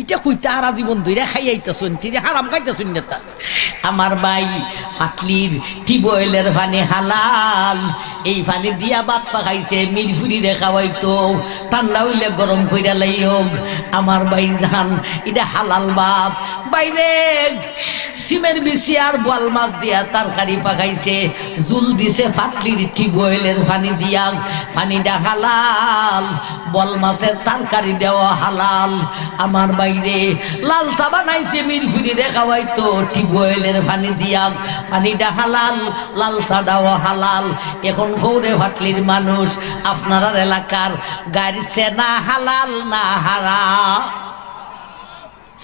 ইটা কইতে আরা জীবন ধরে খাইয়াইতেছেন, হারাম খাইতেছেন নেতা। আমার ভাই, পাতলির টিউবওয়েলের পানি হালাল, এই পানি দিয়া ভাত পাকাইছে, মিরফুরি রে খাওয়াইতো, ঠান্ডা হইলে গরম কইরা লাইয়োগ। আমার ভাই জান, এটা হালাল ভাত। বাইরে সিমের বিচি আর বোয়াল মাছ দিয়া তরকারি পাকাইছে, জুল দিছে পাতলির টিউবওয়েলের পানি দিয়া, পানিটা হালাল। বল মাছের তরকারি দেওয়া হালাল। আমার বাইরে লাল চা বানাইছে মিরপুরি রেখা হয়তো টিউবওয়েলের পানি দিয়া, পানিটা হালাল, লাল চাটাও হালাল। এখন ভোরে ভাটলির মানুষ আপনার এলাকার গাড়ি সেনা হালাল না হারাম?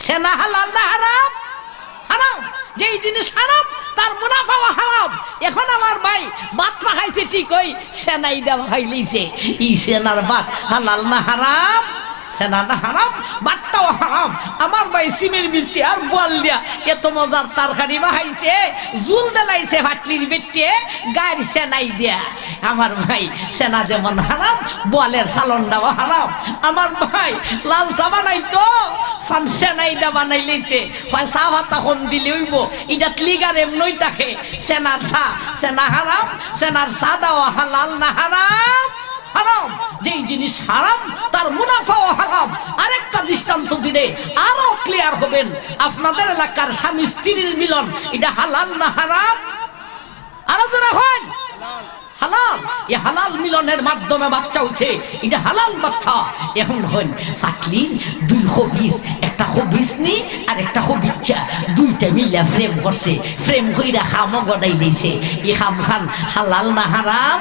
সেনা হালাল না হারাম? হারাম। যেই জিনিস হারাম তার মুনাফাও হারাম। এখন আমার ভাই ভাত খাইছে ঠিক ওই সেনাই দেওয়া খাইলেছে, ই সেনার ভাত হালাল না হারাম? সেনা না হারাম, ভাতটাও হারাম। আমার ভাই সিমের মিষ্টি আর বল দিয়া এত মজার তরকারি বাহাইছে, জুল দেলাইছে ভাটলির বেটে গাড়ি সেনাই দিয়া। আমার ভাই সেনা যেমন হারাম, বলের সালনটাও হারাম। আমার ভাই লাল চা বানাই তো সেনাইটা বানাই লেছে, হয় চা ভাত তখন দিলে হইব, এটা লিগার এমনই থাকে। সেনার চা সেনা হারাম, সেনার চাটাও হালাল না হারাম? হারাম। যেই জিনিস হারাম তার মুনাফাও হারাম। আরেকটা দৃষ্টান্ত দিলে আরো ক্লিয়ার হবেন। আপনাদের এলাকার স্বামী স্ত্রীর মিলন, এটা হালাল না হারাম? আরো যারা হন হালাল। এই হালাল মিলনের মাধ্যমে বাচ্চা হচ্ছে, এটা হালাল বাচ্চা। এখন হন ফাটলির দুই হবিস, একটা হবিস নি আর একটা হবিচ্ছা, দুইটা মিলা ফ্রেম করছে, ফ্রেম কইরা খামও গড়াই দিয়েছে। এই খাম খান হালাল না হারাম?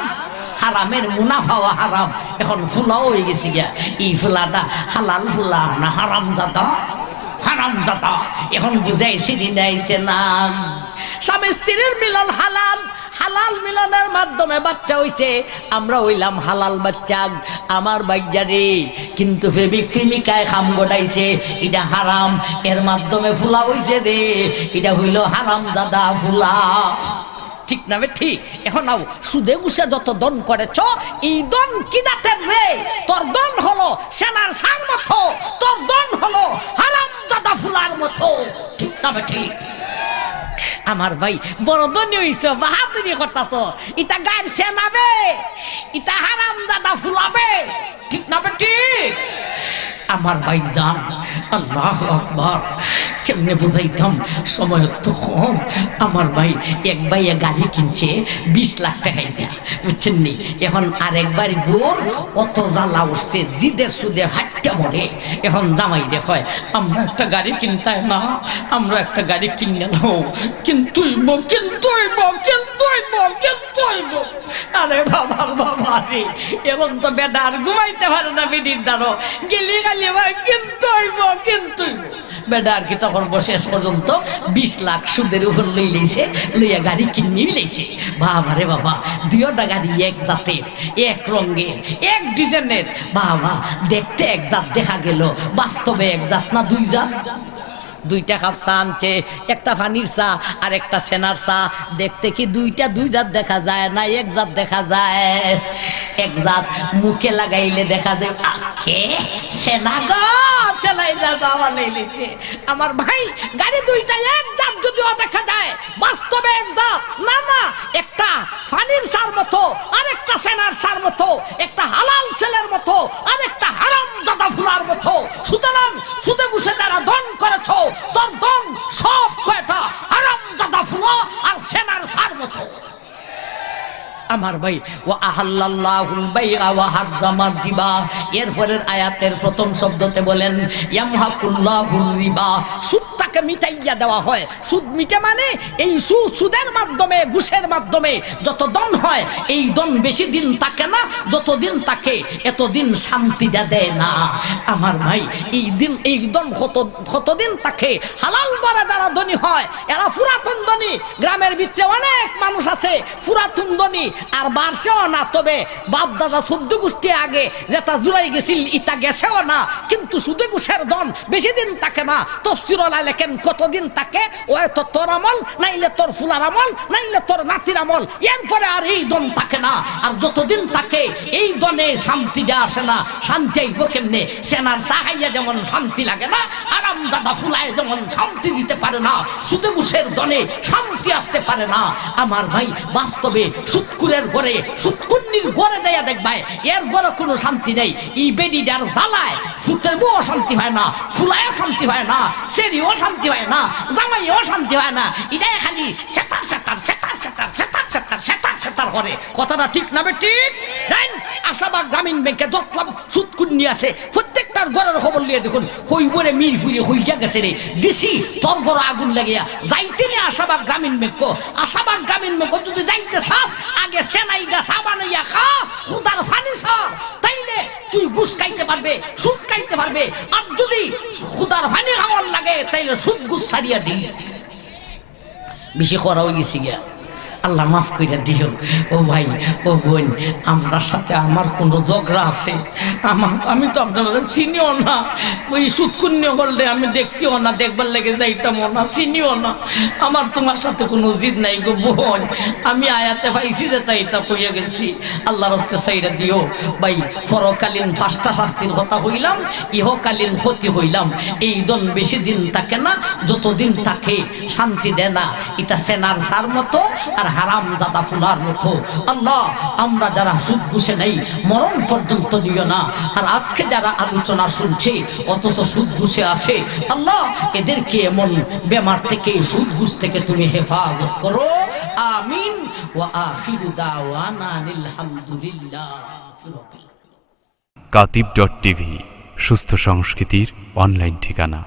হারামের মুনাফাও হারাম। এখন ফুলাও হয়ে গেছি গিয়া, এই ফুলাটা হালাল ফুলা না হারাম জাতা? হারাম জাতা। এখন বুঝাইছি দিনাইছে না। স্বামী স্ত্রীর মিলন হালাল, হালাল মিলনের মাধ্যমে বাচ্চা হইছে, আমরা হইলাম হালাল বাচ্চা। আমার বাচ্চারে কিন্তু প্রেমিক প্রেমিকায় খাম গোটাইছে, এটা হারাম। এর মাধ্যমে ফুলা হইছে রে, এটা হইল হারাম জাদা ফুলা। ঠিক না ঠিক? এখন নাও সুদে গুছে যত দন করেছ, এই দন কি দাঁতের রে? তোর দন হলো সেনার সার মতো, তোর দন হলো হারাম জাদা ফুলার মতো। ঠিক না ঠিক? আমার ভাই বড় দনি হইছ, বাহাদুরি করতাছ, ইটা গাড়ি সেনাবে, ইটা হারাম জাদা ফুলাবে। ঠিক না ঠিক? আমার ভাই জান, আল্লাহু আকবার। কেমনে বুঝাইতাম, সময় তো কম। আমার ভাই এক ভাইয়ে গাড়ি কিনছে 20 লাখ টাকায় দেয়া, বুঝছেন নি? এখন আরেকবার বোর অত জ্বালা উঠছে, জিদের সুদে হাটটা মরে। এখন জামাই দেখয় আমরা একটা গাড়ি কিনতাই না, আমরা একটা গাড়ি কিনে নাও, কিনতুইব কিনতুইব কিনতুইব কিনতুইব। আরে বাবা বাবা রে, এখন তো বেটা আর ঘুমাইতে পারে না বেডির দ্বারো, গেলি গালি ভাই কিনতুইব কিনতুইব। বেটা আর কি তখন শেষ পর্যন্ত 20 লাখ সুদের উপর লই লইছে, লইয়া গাড়ি কিনে লইছে। বাবা রে বাবা, দুইটা গাড়ি এক জাতের, এক রঙের, এক ডিজাইনের। বাবা দেখতে এক জাত দেখা গেল, বাস্তবে এক জাত না দুই জাত। দুইটা কাপ চা আনছে, একটা পানির চা আর একটা সেনার চা। দেখতে কি দুইটা দুই জাত দেখা যায় না এক জাত দেখা যায়? এক জাত মুখে লাগাইলে দেখা যায় আকে সেনা গো চালাইলা যাওয়া লাইলেছে। আমার ভাই গাড়ি দুইটা এক জাত যদিও দেখা যায়, বাস্তবে এক জাত না। না, একটা পানির চার মতো আর একটা সেনার চার মতো, একটা হালাল ছেলের মতো আর একটা হারাম জাদা ফুলার মতো। সুতরাং সুদে বসে যারা দন করেছ, তোর দন সব কয়টা হারাম জাদা ফুলো আর সেনার সার মতো। আমার ভাই ও আহাল্লাল্লাহুল বাইআ ওয়া হারামার রিবা, এরপরের আয়াতের প্রথম শব্দতে বলেন ইয়ামহাকুল্লাহুর রিবা, সুদটাকে মিটাইয়া দেওয়া হয়। সুদ মিটে মানে এই সুদের মাধ্যমে, ঘুষের মাধ্যমে যত দন হয়, এই দন বেশি দিন থাকে না, যতদিন থাকে এতদিন শান্তিটা দেয় না। আমার ভাই এই দন কতদিন থাকে? হালাল দরে যারা ধনী হয় এরা পুরাতন ধনী। গ্রামের ভিতরে অনেক মানুষ আছে পুরাতন ধনী, আর বাড়ছেও না। তবে বাপ দাদা 14 গোষ্ঠী আগে যেটা জুড়াই গেছিল ইটা গেছেও না, কিন্তু সুদে ঘুষের দন বেশি দিন থাকে না। তফসিরুল লেখেন কতদিন থাকে? ও তো তোর আমল, নাইলে তোর ফুলার আমল, নাইলে তোর নাতির আমল, এরপরে আর এই দন থাকে না। আর যতদিন থাকে এই দনে শান্তিটা আসে না। শান্তি আইব কেমনে? সেনার চাহাইয়া যেমন শান্তি লাগে না, আরাম জাদা ফুলায় যেমন শান্তি দিতে পারে না, সুদে ঘুষের দনে শান্তি আসতে পারে না। আমার ভাই বাস্তবে সুদকুরের ঘরে, সুদকুন্নির ঘরে যাইয়া দেখবাই এর ঘরে কোনো শান্তি নেই। এই বেডিটার জ্বালায় ফুটের বউ শান্তি হয় না, ফুলায়ও শান্তি হয় না, সেরিও শান্তি হয় না, জামাইও শান্তি হয় না। এটাই খালি সেতার সেতার সেতার সেতার সেতার সেতার করে। কথাটা ঠিক না ঠিক? জান আশাবাগ গ্রামীণ ব্যাংকে যতলাম সুদকুন্নি আছে প্রত্যেকটার ঘরের খবর নিয়ে দেখুন কই বরে মিল ফুরে হইয়া গেছে রে। দিছি তোর ঘর আগুন লাগিয়া যাইতে নে আশাবাগ গ্রামীণ ব্যাংক। আশাবাগ গ্রামীণ ব্যাংক যদি যাইতে চাস আগে সেনাই গা সাবানাইয়া খা খুদার ফানি সর, তাইলে তুই ঘুষ খাইতে পারবে, সুদ খাইতে পারবে। আর যদি খুদার ফানি খাওয়ার লাগে তাইলে সুদ ঘুষ ছাড়িয়া দিই। বেশি করা হয়ে গেছি গিয়া, আল্লাহ মাফ করে দিও। ও ভাই ও বোন, আপনার সাথে আমার কোনো ঝগড়া আছে? আমি তো আপনার চিনিও না, ওই সুৎকুণ্য বললে আমি দেখছিও না, দেখবার লেগে যাইতামও না, চিনিও না। আমার তোমার সাথে কোনো জিদ নাই গো বোন। আমি আয়াতে পাইছি যে তাই তা কইয়া গেছি। আল্লাহর হস্তে সাইরা দিও ভাই। পরকালীন ফাঁসটা শাস্তির কথা হইলাম, ইহকালীন ক্ষতি হইলাম। এই দন বেশি দিন থাকে না, যতদিন থাকে শান্তি দেয় না। এটা সেনার সার মতো আর হারাম জাদা ফুলার মতো। আল্লাহ আমরা যারা সুদ ঘুষে নেই মরণ পর্যন্ত নিও না। আর আজকে যারা আলোচনা শুনছে অথচ সুদ ঘুষে আসে, আল্লাহ এদেরকে এমন বেমার থেকে সুদ ঘুষ থেকে তুমি হেফাজত করো। আমিন। ওয়া আখিরু দাওয়ানা আলহামদুলিল্লাহ। katib.tv সুস্থ সংস্কৃতির অনলাইন ঠিকানা।